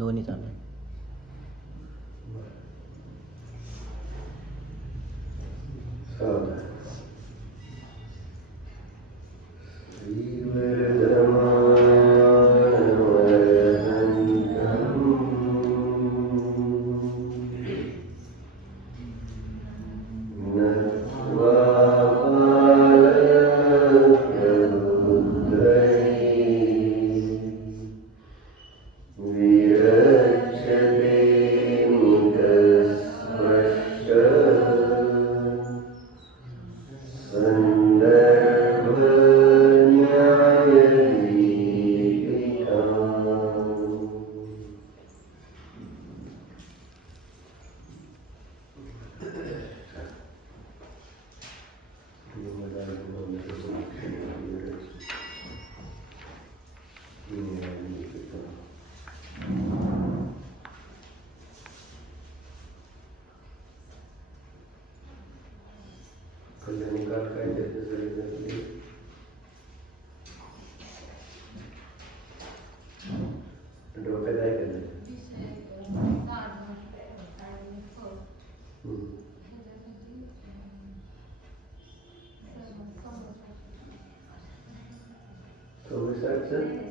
दोन्ही चालू आहे.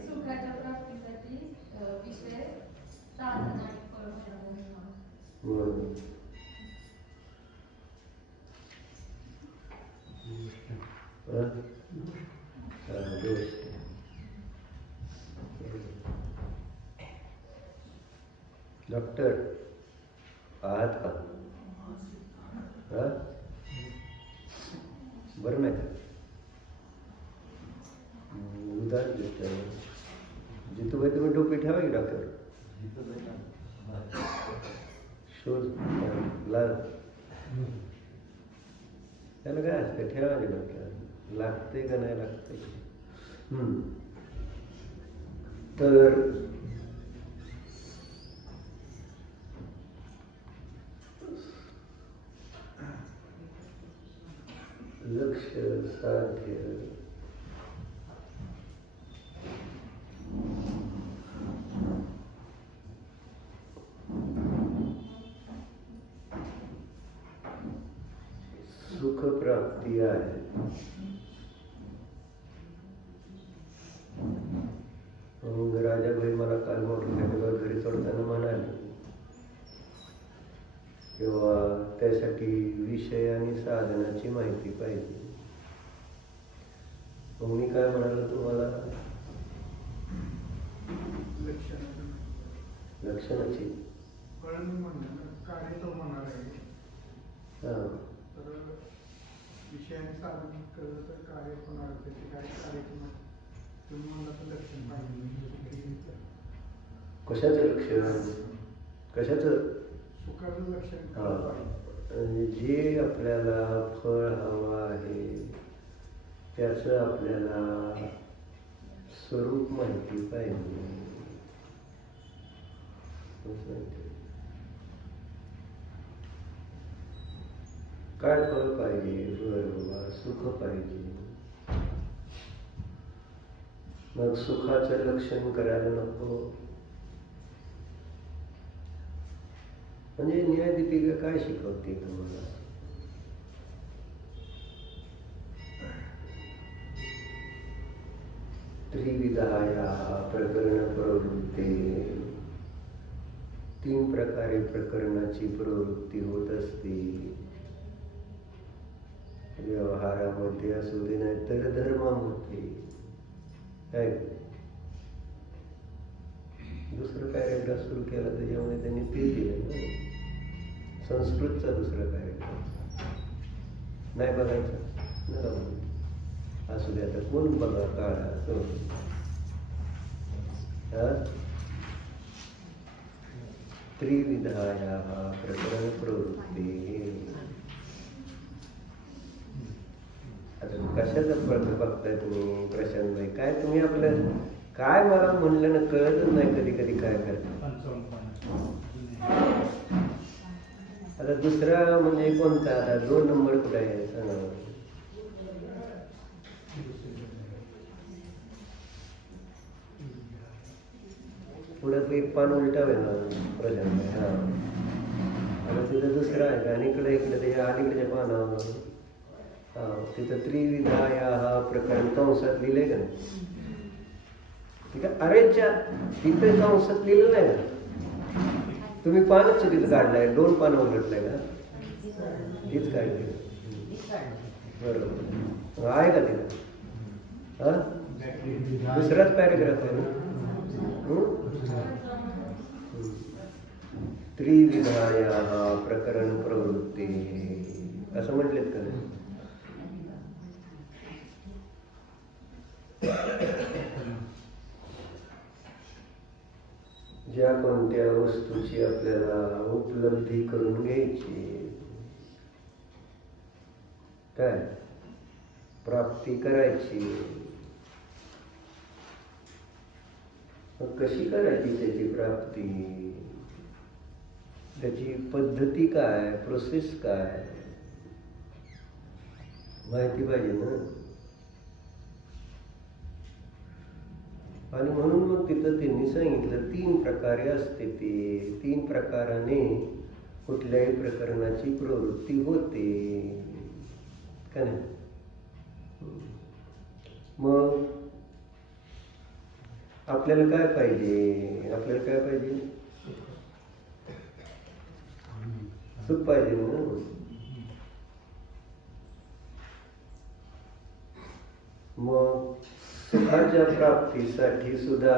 सुखाच्या प्राप्तीसाठी विषय साधन आणि फळ डॉक्टर आहात का? बरं नाही का? उदार जितूबाई तुम्ही टोपी ठेवा की डॉक्टर. शूज लाल त्याला काय असतं ठेवा की डॉक्टर. लागते का नाही लागते. तर लक्ष साध्य सुख प्राप्ती आहे. मग राजाबाई मला काल मोठमोठ्या घरी सोडताना म्हणाले किंवा त्यासाठी विषय आणि साधनाची माहिती पाहिजे. मग मी काय म्हणालो तुम्हाला? लक्षणाची कार्य तो म्हणणार आहे. तर विषयाने साधन केलं तर कार्य होणार. त्याचे काय कार्य तुम्ही म्हणला तर लक्षण पाहिजे. कशाचं लक्षण? कशाचं? सुखाचं लक्षण. जे आपल्याला फळ हवं आहे त्याचं आपल्याला स्वरूप माहिती पाहिजे. काय फळ पाहिजे? फळ सुख पाहिजे. मग सुखाचं लक्षण करायला नको. म्हणजे न्यायदीपिका काय शिकवते तुम्हाला? त्रिविधाया प्रकरण प्रवृत्ते. 3 प्रकारे प्रकरणाची प्रवृत्ती होत असते. व्यवहारामध्ये असू दे नाही तर धर्मामध्ये. दुसरं पॅरेग्राफ सुरू केला त्याच्यामध्ये त्यांनी ते दिलं ना. संस्कृतचा दुसरा पॅरेग्राफ नाही बघायचा नका असू दे. आता कोण बघा काळा त्रिविधाया प्रकरण प्रवृत्ती. आता कशाचा प्रश्न बघताय तुम्ही प्रशांत भाई? काय तुम्ही आपलं काय मला म्हणलं ना कळतच नाही कधी कधी काय करता. आता दुसरा म्हणजे कोणता? आता 2 नंबर कुठे आहे सांगा. पुढं एक पान उलटावे ना प्रजन. हा आता तिथं दुसरं आहे आणि इकडे ते अलीकडच्या पानावर तिथं त्रिविधाया हा प्रकरण कंसात लिहिलंय का नाही? ठीक आहे. अरेच्या तिथे कंसात लिहिलं नाही ना. तुम्ही पानच चुकीचं काढलाय, 2 पानं उलटलंय का? तीच काढली बरोबर आहे का तिथं? हा दुसराच पॅरेग्राफ आहे ना. त्रिविधाया प्रकरण प्रवृत्ती असं म्हटलेत का नाही? ज्या कोणत्या वस्तूची आपल्याला उपलब्धी करून घ्यायची, काय प्राप्ती करायची, कशी करायची त्याची प्राप्ती, त्याची पद्धती काय, प्रोसेस काय माहिती पाहिजे ना. आणि म्हणून मग तिथं त्यांनी सांगितलं 3 प्रकारे असते. ते 3 प्रकाराने कुठल्याही प्रकरणाची प्रवृत्ती होते का नाही. मग आपल्याला काय पाहिजे? आपल्याला काय पाहिजे? सुख पाहिजे ना. मग सुखाच्या प्राप्तीसाठी सुद्धा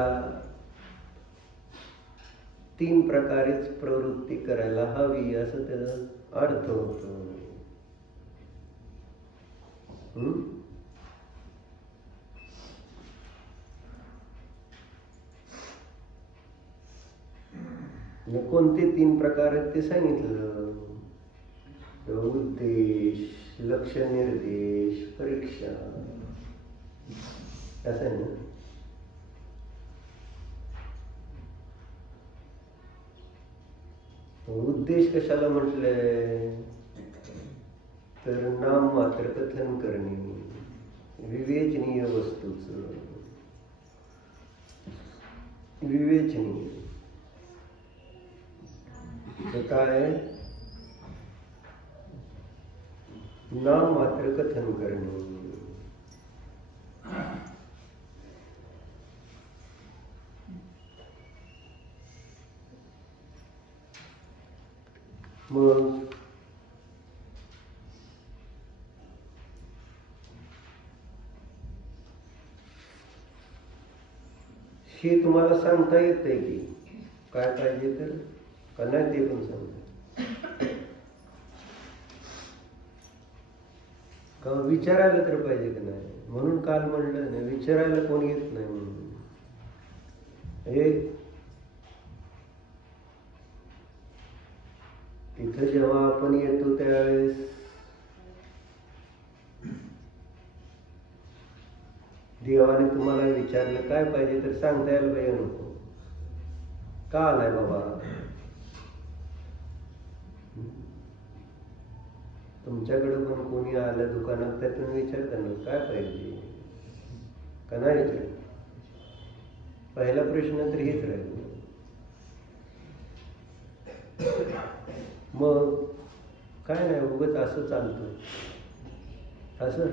3 प्रकारेच प्रवृत्ती करायला हवी असं त्याचा अर्थ होतो. कोणते 3 प्रकार आहेत ते सांगितलं. उद्देश, लक्ष निर्देश, परीक्षा असं आहे ना. उद्देश कशाला म्हटलंय तर नाम मात्र कथन करणे, विवेचनीय वस्तूच विवेचनीय काय नाम मात्र कथन करणे. मग हे तुम्हाला सांगता येतंय की काय पाहिजे तर का नाही ते पण सांगता का विचारायला तर पाहिजे की नाही. म्हणून काल म्हणलं नाही विचारायला कोण येत नाही म्हणून. हे तिथं जेव्हा आपण येतो त्यावेळेस देवाने तुम्हाला विचारलं काय पाहिजे तर सांगता यायला पाहिजे. नको का आलाय बाबा. तुमच्याकडे पण कोणी आलं दुकानात तर तुम्ही विचारता ना काय पाहिजे का नाही विचार. पहिला प्रश्न तर हेच राहील. मग काय नाही उगाच असं चालतं. असं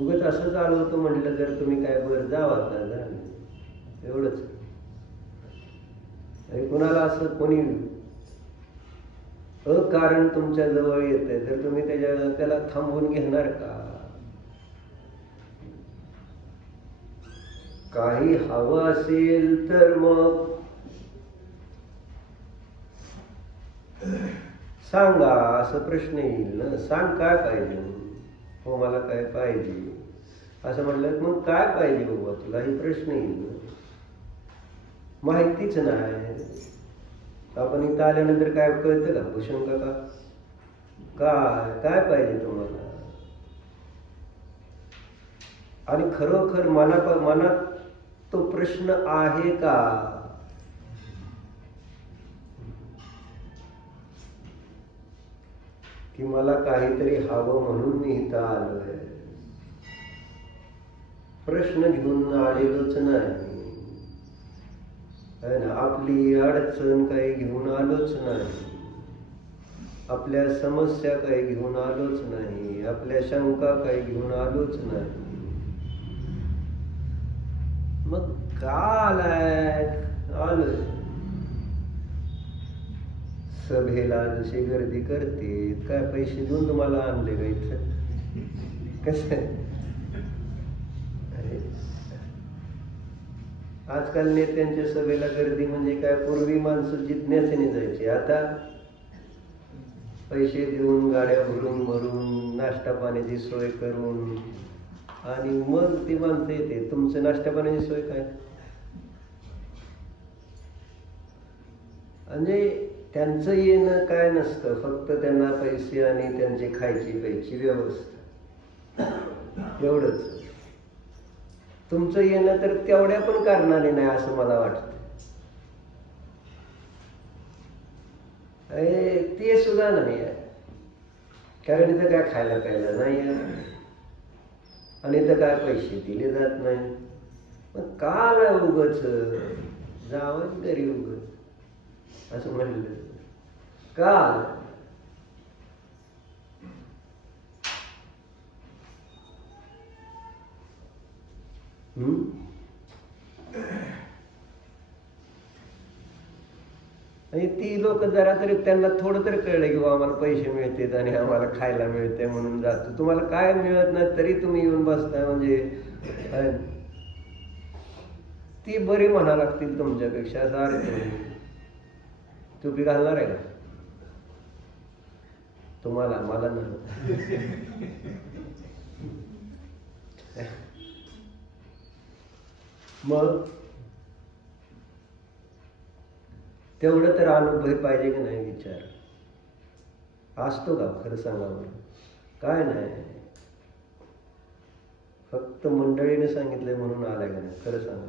उगाच असं चालवतं म्हटलं तर तुम्ही काय बरं जावा आता झालं एवढंच. कुणाला असं कोणी अकारण तुमच्या जवळ येतंय तर तुम्ही त्याला थांबवून घेणार का. काही हवं असेल तर मग सांगा असं प्रश्न येईल ना. सांग काय पाहिजे. हो मला काय पाहिजे असं म्हटलं मग काय पाहिजे बाबा तुला ही प्रश्न येईल ना. माहितीच नाही. आपण इथं आल्यानंतर काय कळतं का भूषण काका काय काय पाहिजे तुम्हाला. आणि खरोखर मनात तो प्रश्न आहे का. की मला काहीतरी हवं म्हणून मी इथं आलोय. प्रश्न घेऊन आलेलोच नाही. है ना, आपली अडचण काही घेऊन आलोच नाही, आपल्या समस्या काही घेऊन आलोच नाही, आपल्या शंका काही घेऊन आलोच नाही. मग का आलाय? आलोय. सभेला जशी गर्दी करते, काय पैसे देऊन तुम्हाला आणले का इथं? कसं आहे? आजकाल नेत्यांच्या सभेला गर्दी म्हणजे काय, पूर्वी माणसं जिज्ञासेने जायची, आता पैसे देऊन, गाड्या भरून भरून, नाश्ता पाण्याची सोय करून, आणि मग ती माणसं येते. तुमचं नाश्ता पाण्याची सोय काय? म्हणजे त्यांचं येणं काय नसतं, फक्त त्यांना पैसे आणि त्यांची खायची प्यायची व्यवस्था, एवढंच. तुमचं येणं तर तेवढ्या पण कारणाने नाही असं मला वाटतं. ते सुद्धा नाही आहे, कारण इथं काय खायला प्यायला नाही आहे, आणि इथं काय पैसे दिले जात नाही. मग का ना उगच जावं घरी उगच असं म्हणलं का? आणि ती लोक जरा तरी, त्यांना थोडं तरी कळलं की बाबा आम्हाला पैसे मिळतात आणि आम्हाला खायला मिळते म्हणून जातो. तुम्हाला काय मिळत नाही तरी तुम्ही येऊन बसताय म्हणजे ती बरी म्हणा लागतील तुमच्यापेक्षा, असा अर्थ नाही. टोपी घालणार आहे का तुम्हाला? मला नाही. मग तेवढं तर अनुभव पाहिजे की नाही? विचार असतो का? खरं सांगा बरं. काय नाही, फक्त मंडळीने सांगितलंय म्हणून आलाय का नाही? खरं सांगा.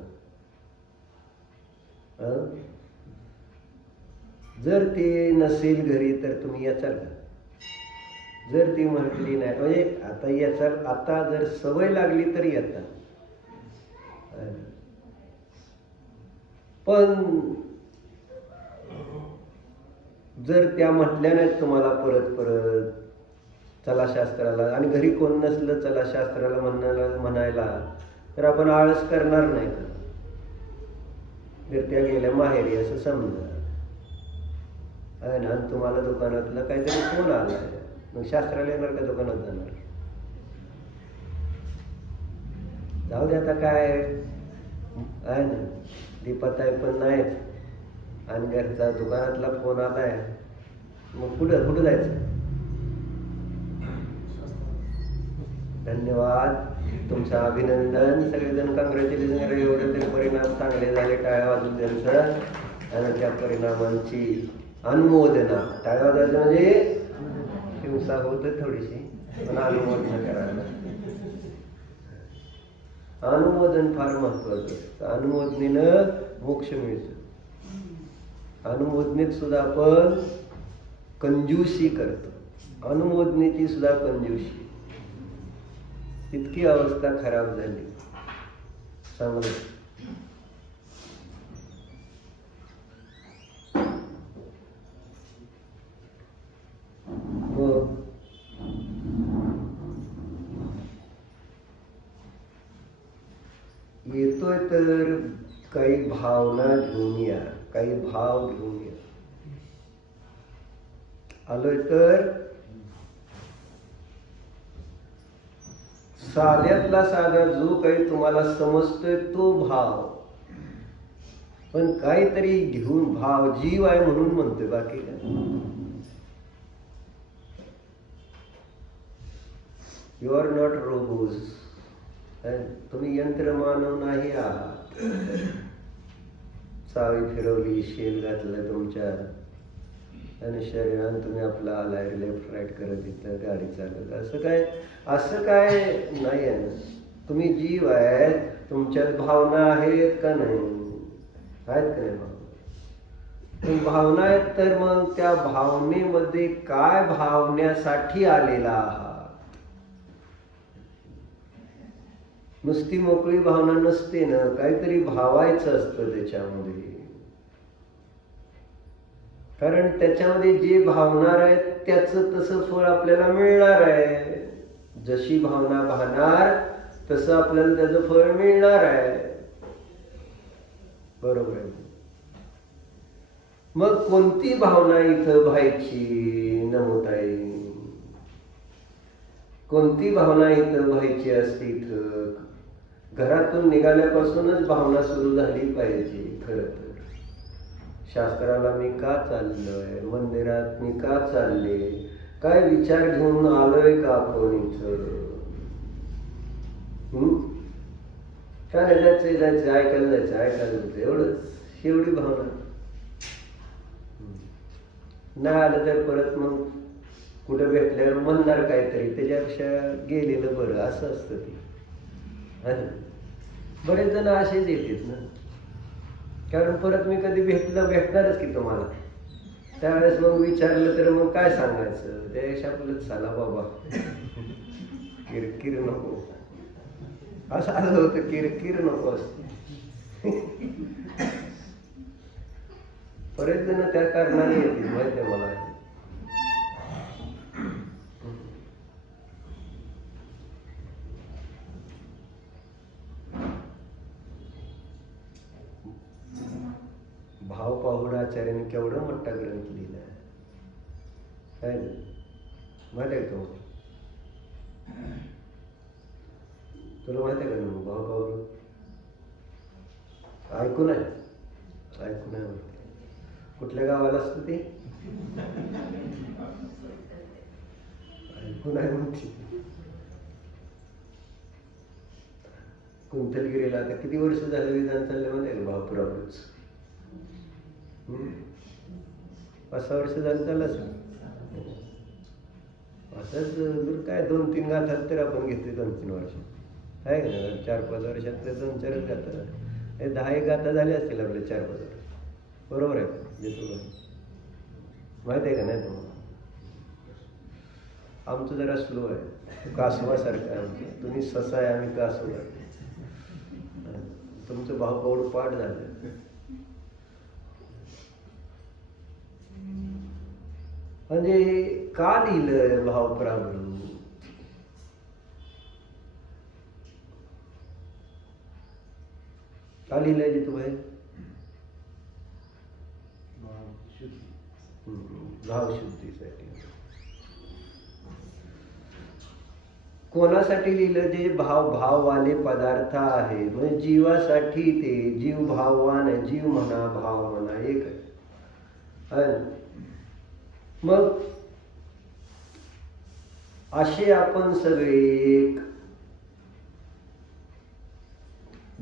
जर ती नसेल घरी तर तुम्ही याचाल का? जर ती म्हटली नाही, म्हणजे आता याचाल, आता जर सवय लागली तर येतात. पण जर त्या म्हटल्या नाहीत तुम्हाला परत परत चला शास्त्राला, आणि घरी कोण नसलं चला शास्त्राला म्हणायला, तर आपण आळस करणार नाही का? जर त्या गेल्या माहेरी असं समजा आहे ना, तुम्हाला दुकानातलं काहीतरी फोन आलाय, मग शास्त्राला येणार का? दुकानात जाणार? जाऊ दे आता, काय आहे ना, दीपाताई पण नाहीत आणि घरचा दुकानातला फोन आलाय, मग कुठं जायचं? धन्यवाद, तुमचं अभिनंदन. सगळेजण कॉंग्रॅच्युलेशन करा. एवढे तरी परिणाम चांगले झाले, टाळ्या वाजून त्यांचं, आणि त्या परिणामांची अनुमोदना. टाळ्या वाजायचं म्हणजे हिंसा होते थोडीशी, पण अनुमोदना करायला. अनुमोदन फार महत्वाचं. अनुमोदनेनं मोक्ष मिळतो. अनुमोदनेत सुद्धा आपण कंजूसी करतो, अनुमोदनेची सुद्धा कंजूसी. इतकी अवस्था खराब झाली. चांगलं येतोय तर काही भावना घेऊन या, काही भाव घेऊन या. आलोय तर साध्यातला साधा जो काही तुम्हाला समजतोय तो भाव, पण काहीतरी घेऊन. भाव जीव आहे म्हणून म्हणतोय, बाकी काय. You are not robots. तुम्ही यंत्रमानव नाही आहात. चावी फिरवली, शेल घातलं तुमच्या, आणि शरीरानं तुम्ही आपला आलाय लेफ्ट राईट करत इथं गाडी चालवत. असं काय नाही आहे. तुम्ही जीव आहे, तुमच्यात भावना आहेत का नाही? आहेत का नाही भावना? भावना आहेत तर मग त्या भावनेमध्ये काय भावण्यासाठी आलेला आहात? नुसती मोकळी भावना नसते ना, काहीतरी भावायचं असतं त्याच्यामध्ये. कारण त्याच्यामध्ये जे भावणार आहे त्याचं तसं फळ आपल्याला मिळणार आहे. जशी भावना भावणार तसं आपल्याला त्याचं फळ मिळणार आहे. बरोबर आहे. मग कोणती भावना इथं व्हायची नमोताई? कोणती भावना इथं व्हायची असते? इथं घरातून निघाल्यापासूनच भावना सुरू झाली पाहिजे. खरं तर शास्त्राला मी का चाललोय, मंदिरात मी का चालले, काय विचार घेऊन आलोय का आपण इथं? का नाही जायचंय, जायचं ऐकायला, जायचं ऐकायला जायचं, एवढंच. एवढी भावना नाही आलं तर परत मग कुठं भेटल्यावर म्हणणार काहीतरी, त्याच्यापेक्षा गेलेलं बरं असं असतं ते. बरेच जण असेच येतात ना, कारण परत मी कधी भेटणारच की तुम्हाला. त्यावेळेस मग विचारलं तर मग काय सांगायचं? त्यापेक्षा आपलं चला बाबा, किरकिर नको. असं आलं होतं, किरकिर नको असते. बरेच जण त्या कारणाने येतील, माहिती आहे मला. भाव पाहुणाचार्याने केवढा मोठा ग्रंथ लिहिला आहे, माहिती आहे तो? तुला माहिती आहे का भाव पाहुण? ऐकून आहे? ऐकून आहे. कुठल्या गावाला असतं ते? ऐकून आहे म्हणते. कुंथलगिरीला आता किती वर्ष झालं विधान चाललं माहिती आहे का भावपुरावरच? 5-6 वर्ष झालं चाललं असेल. असंच जर काय 2-3 गाथात तर आपण घेतले 2-3 वर्ष आहे का? 4-5 वर्षातले 2-4 गाथा, हे 10 गाथा झाले असतील आपले 4-5 वर्ष. बरोबर आहे जे तुला माहिती आहे का नाही तुम्हाला? आमचं जरा स्लो आहे, कासवासारखं आहे आमचं. तुम्ही ससा आहे, आम्ही कासव आहे. तुमचं भावपाऊड पाठ झालं. म्हणजे का लिहिलं भावप्रावृत्त? का लिहिलंय जितूबाई? भावशुद्धीसाठी. कोणासाठी लिहिलं? जे भाववाले पदार्थ आहे, म्हणजे जीवासाठी. ते जीव भाववान आहे. जीव म्हणा, भाव म्हणा, एक आहे. मग असे आपण सगळे एक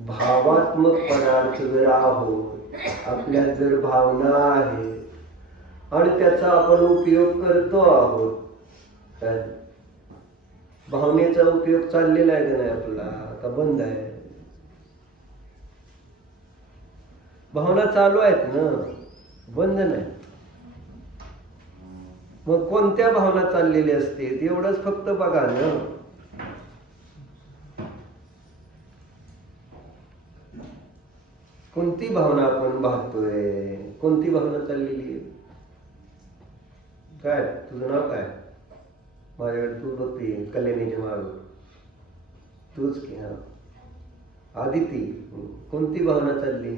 भावात्मक पदार्थ जर आहोत, आपल्यात जर भावना आहे आणि त्याचा आपण उपयोग करतो आहोत, भावनेचा उपयोग चाललेला आहे का नाही आपला? का बंद आहे? भावना चालू आहेत ना, बंद नाही. मग कोणत्या भावना चाललेल्या असते एवढंच फक्त बघा ना. कोणती भावना आपण पाहतोय? कोणती भावना चाललेली आहे? काय तुझं नाव काय? माझ्याकडे तू बघते कल्याणीच्या माग, तूच की. आदिती, कोणती भावना चालली?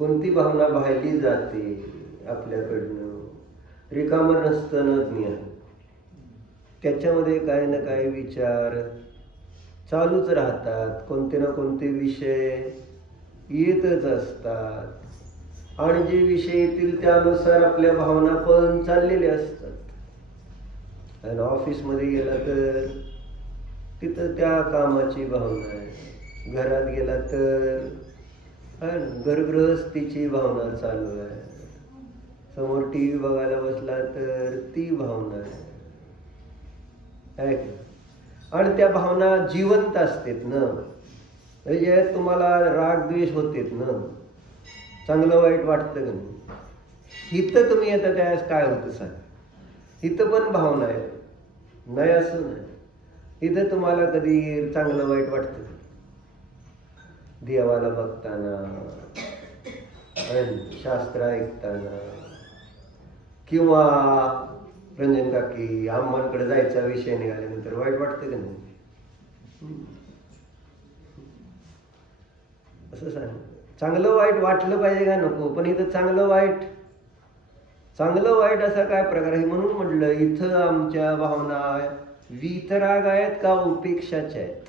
कोणती भावना वाहिली जाते आपल्याकडनं? रिकामं नसतं न ज्ञान. त्याच्यामध्ये काही ना काही विचार चालूच राहतात. कोणते ना कोणते विषय येतच असतात आणि जे विषय येतील त्यानुसार आपल्या भावना पण चाललेल्या असतात. आणि ऑफिसमध्ये गेला तर तिथं त्या कामाची भावना आहे. घरात गेला तर घरगृहस्थीची भावना चालू आहे. समोर TV बघायला बसला तर ती भावना आहे. आणि त्या भावना जिवंत असतात ना. म्हणजे तुम्हाला राग द्वेष होतेत ना, चांगलं वाईट वाटतं का नाही? इथं तुम्ही येता त्यावेळेस काय होतं सांग? इथं पण भावना आहे, नाही असं नाही. इथं तुम्हाला कधी चांगलं वाईट वाटतं? देवाला बघताना, शास्त्र ऐकताना, किंवा रंजन काकी अम्मांकडे जायचा विषय निघाल्यानंतर वाईट वाटतं का नाही? असं सांग, चांगलं वाईट वाटलं पाहिजे का नको? पण इथं चांगलं वाईट असा काय प्रकार आहे? म्हणून म्हटलं इथं आमच्या भावना वीतराग आहेत का उपेक्षाच्या आहेत?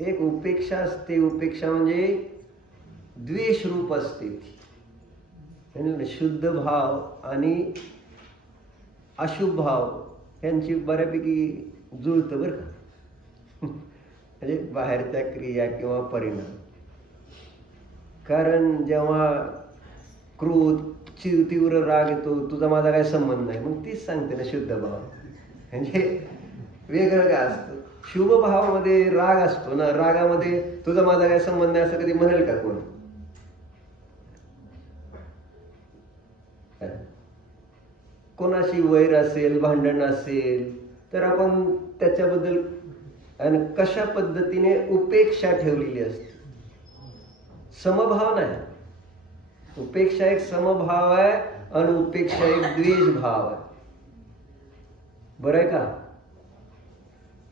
एक उपेक्षा असते, उपेक्षा म्हणजे द्वेष रूप असते ती. शुद्ध भाव आणि अशुभ भाव यांची बऱ्यापैकी जुळतं बरं का. म्हणजे बाहेरच्या क्रिया किंवा परिणाम. कारण जेव्हा क्रोध तीव्र राग येतो, तुझा माझा काय संबंध नाही, मग तीच सांगते ना शुद्ध भाव. म्हणजे वेगळं काय असतं? शुभ भावामध्ये राग असतो ना, रागामध्ये तुझा माझा काय संबंध आहे असं कधी म्हणेल का कोण? कोणाशी वैर असेल, भांडण असेल तर आपण त्याच्याबद्दल आणि कशा पद्धतीने उपेक्षा ठेवलेली असते. समभाव नाही. उपेक्षा एक समभाव आहे आणि उपेक्षा एक द्वेष भाव आहे. बरं आहे का?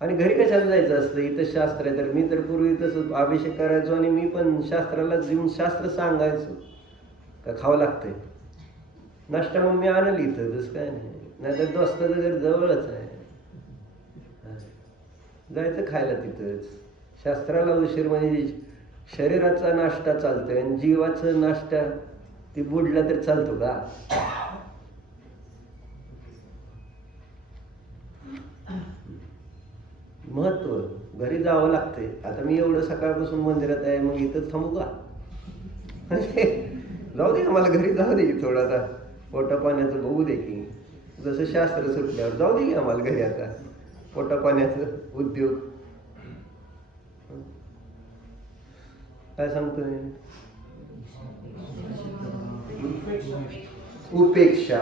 आणि घरी कशाला जायचं असतं? इथं शास्त्र आहे. तर मी तर पूर्वी तसं अभिषेक करायचो आणि मी पण शास्त्राला येऊन शास्त्र सांगायचो का खावं लागतंय. नाश्ता मग मी आणलं इथं, तसं काय नाही. नाहीतर दोस्ताचं घर जवळच आहे, जायचं खायला तिथंच. शास्त्राला उशीर म्हणजे शरीराचा नाश्ता चालतोय आणि जीवाचा नाश्ता ती बुडला तर चालतो का? महत्व घरी जावं लागतंय. आता मी एवढं सकाळपासून मंदिरात आहे, मग इथंच थांबू का? जाऊ दे, मला घरी जाऊ दे थोडं, आता पोटा पाण्याचं बघू दे की. जसं शास्त्र सुटल्यावर जाऊ दे की आम्हाला घरी, आता पोटा पाण्याचं उद्योग. काय सांगतोय? उपेक्षा.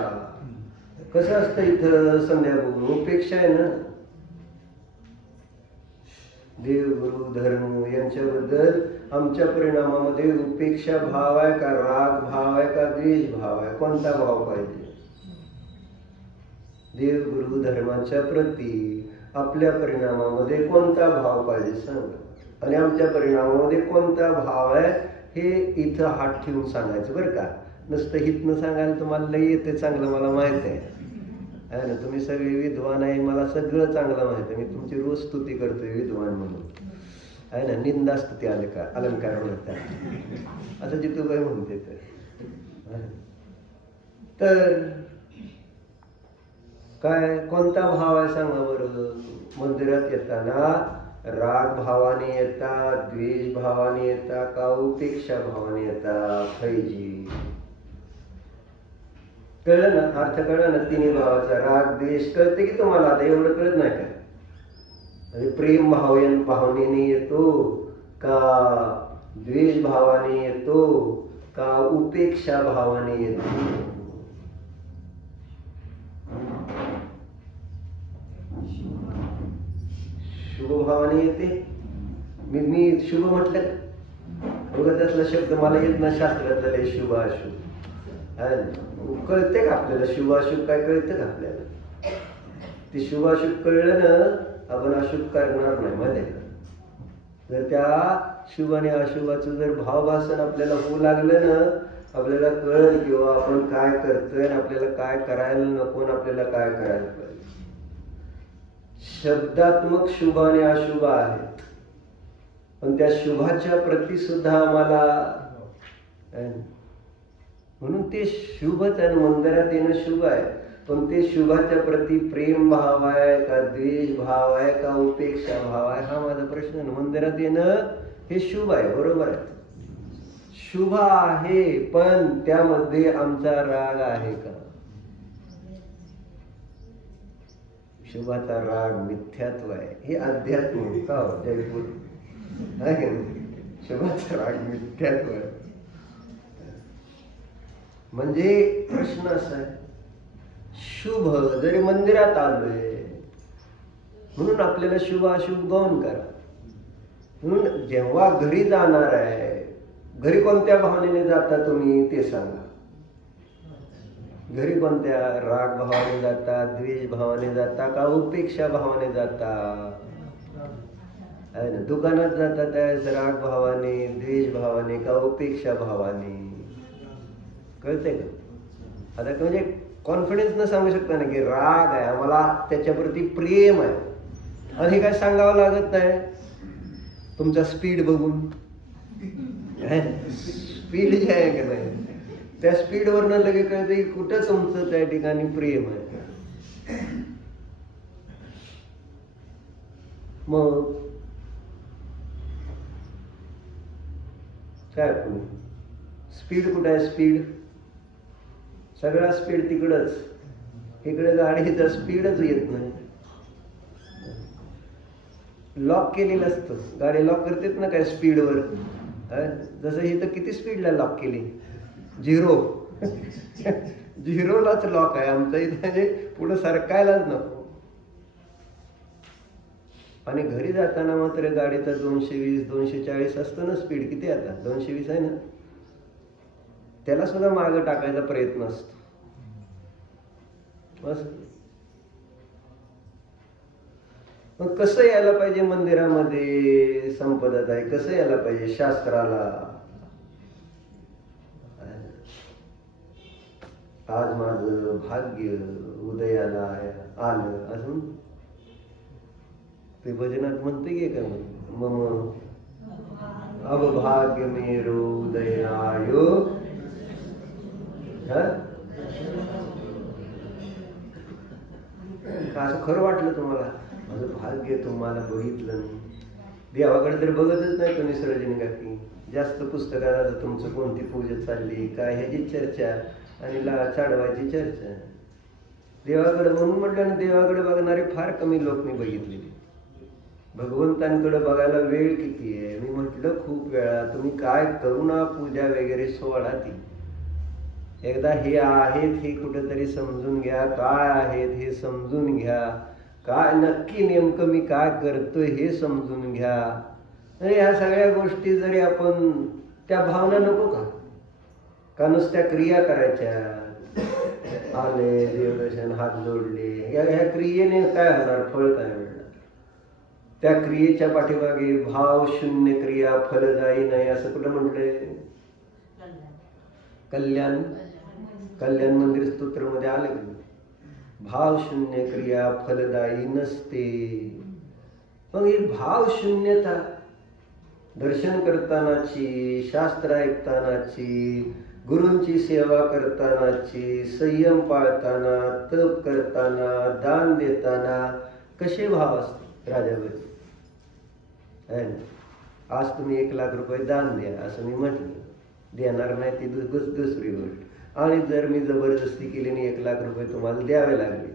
कसं असतं इथं संध्याकाळ उपेक्षा आहे ना. देव गुरु धर्म यांच्याबद्दल आमच्या परिणामामध्ये उपेक्षा भाव आहे का, राग भाव आहे का, द्वेष भाव आहे? कोणता भाव पाहिजे? देव गुरु धर्माच्या प्रती आपल्या परिणामामध्ये कोणता भाव पाहिजे सांगा. आणि आमच्या परिणामामध्ये कोणता भाव आहे हे इथं हात ठेवून सांगायचं बरं का. नुसतं हितनं सांगायला तुम्हाला लई येते चांगलं, मला माहित आहे ना. तुम्ही सगळे विद्वान आहे, मला सगळं चांगलं माहित आहे. मी तुमची रोज स्तुती करतोय विद्वान म्हणून, आहे ना. निंदा स्तुती अलंकार म्हणतात असं जितूबाई म्हणते. तर काय कोणता भाव आहे सांगा बरं? मंदिरात येताना राग भावाने येता, द्वेष भावाने येता का उपेक्षा भावाने येता? फैजी कळलं ना? अर्थ कळलं ना? तिन्ही भावाचा राग द्वेष कळते की तुम्हाला? आता एवढं कळत नाही का? म्हणजे प्रेम भावनेने येतो का, द्वेष भावाने येतो का, उपेक्षा भावाने येतो? शुभ भावाने येते. मी शुभ म्हटलं का? त्यातला शब्द मला येत ना शास्त्रातला शुभ अशुभ. कळते का आपल्याला शुभ अशुभ काय कळतं का आपल्याला? ते शुभ अशुभ कळलं ना, आपण अशुभ करणार नाही माहिती आहे का? जर त्या शुभ आणि अशुभाचं जर भावभासन आपल्याला होऊ लागलं ना, आपल्याला कळलं किंवा आपण काय करतोय, आपल्याला काय करायला नको, आपल्याला काय करायला पाहिजे. शब्दात्मक शुभ आणि अशुभ आहेत, पण त्या शुभाच्या प्रती सुद्धा आम्हाला, म्हणून ते शुभच आहे. मंदिरात येणं शुभ आहे, पण ते शुभाच्या प्रती प्रेम भाव आहे का, द्वेष भाव आहे का, उपेक्षा भाव आहे? हा माझा प्रश्न आहे. मंदिरात येणं हे शुभ आहे, बरोबर आहे, शुभ आहे, पण त्यामध्ये आमचा राग आहे का? शुभाचा राग मिथ्यात्व आहे. हे अध्यात्म का जयपूर आहे. शुभाचा राग मिथ्यात्व आहे. म्हणजे प्रश्न असा आहे, शुभ जरी मंदिरात आलोय म्हणून आपल्याला शुभ अशुभ गौण करा. म्हणून जेव्हा घरी जाणार आहे, घरी कोणत्या भावनेने जाता तुम्ही ते सांगा. घरी कोणत्या राग भावाने जाता, द्वेष भावाने जाता का उपेक्षा भावाने जाता? आहे ना. दुकानात जाता त्यावेळेस राग भावाने, द्वेष भावाने का उपेक्षा भावाने? कळते का? आता म्हणजे कॉन्फिडन्स न सांगू शकता ना की राग आहे, आम्हाला त्याच्याप्रती प्रेम आहे, आणि हे काय सांगावं लागत नाही. तुमचा स्पीड बघून, स्पीड जे आहे का नाही, त्या स्पीडवरनं लगेच कळतं की कुठं तुमचं त्या ठिकाणी प्रेम आहे. मग काय पुढे स्पीड कुठं आहे? स्पीड सगळा स्पीड तिकडंच, इकडे गाडीचा स्पीडच येत नाही. लॉक केलेलं असतं, गाडी लॉक करतात ना काय स्पीडवर, जसं ही तर किती स्पीडला लॉक केली, 0 0लाच लॉक आहे आमचं इथं, म्हणजे पुढे सरकायलाच नको. आणि घरी जाताना मात्र गाडीचा 220 240 असतं ना स्पीड. किती आता 220 आहे ना, त्याला सुद्धा मागं टाकायचा प्रयत्न असतो. बस मग कसं यायला पाहिजे मंदिरामध्ये? संपदात आहे कसं यायला पाहिजे शास्त्राला? आज माझं भाग्य उदयाला आलं अजून ते भजनात म्हणते की का, मम अवभाग्य मेरो उदयायो. असं खरं वाटलं तुम्हाला? माझं भाग्य तुम्हाला बघितलं नाही. देवाकडे तर बघतच नाही तुम्ही सर्वजनिकाकी. जास्त पुस्तकाला तुमचं कोणती पूजा चालली काय ह्याची चर्चा आणि चाडवायची चर्चा. देवाकडे म्हणून म्हटलं ना, देवाकडे बघणारे फार कमी लोक मी बघितले. भगवंतांकडे बघायला वेळ किती आहे? मी म्हटलं खूप वेळा तुम्ही काय करुणा पूजा वगैरे सोडा ती. एकदा हे आहेत हे कुठेतरी समजून घ्या, काय आहेत हे समजून घ्या, काय नक्की नेमकं मी काय करतोय हे समजून घ्या. ह्या सगळ्या गोष्टी जरी आपण, त्या भावना नको का नुसत्या क्रिया करायच्या, आले देवदर्शन हात जोडले, ह्या क्रियेने काय होणार? फळ काय मिळणार? त्या क्रियेच्या पाठीमागे भाव शून्य क्रिया फलदायी नाही असं कुठं म्हटलंय? कल्याण मंदिर स्तोत्रामध्ये आले की भाव शून्य क्रिया फलदायी नसते. मग ही भाव शून्यता दर्शन करतानाची, शास्त्र ऐकतानाची, गुरूंची सेवा करतानाची, संयम पाळताना, तप करताना, दान देताना कसे भाव असते राजावरी? आज तुम्ही 1 लाख रुपये दान द्या असं मी म्हटलं, देणार नाही ती दुसरी गोष्ट. आणि जर मी जबरदस्ती केली आणि 1 लाख रुपये तुम्हाला द्यावे लागले,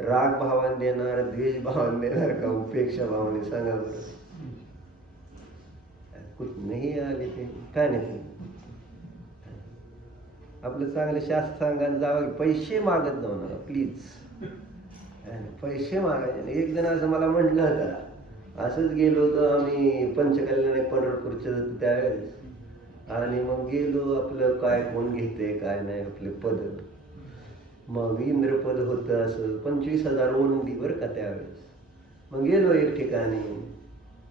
राग भावाने देणार, द्वेष भावाने देणार का उपेक्षा भावाने? सांगा बरं. कुठनंही आले ते काय नाही. आपलं चांगलं शास्त्र सांगायला जावं, पैसे मागत जाऊ नका प्लीज. पैसे मागायचे. एक जण असं मला म्हटलं होतं, असंच गेलो होतो आम्ही पंचकल्याण पंढरपूरच्या त्यावेळेस, आणि मग गेलो, आपलं काय कोण घेते काय नाही आपले पद. मग इंद्रपद होतं असं 25,000 ओंडी बरं का त्यावेळेस. मग गेलो एक ठिकाणी,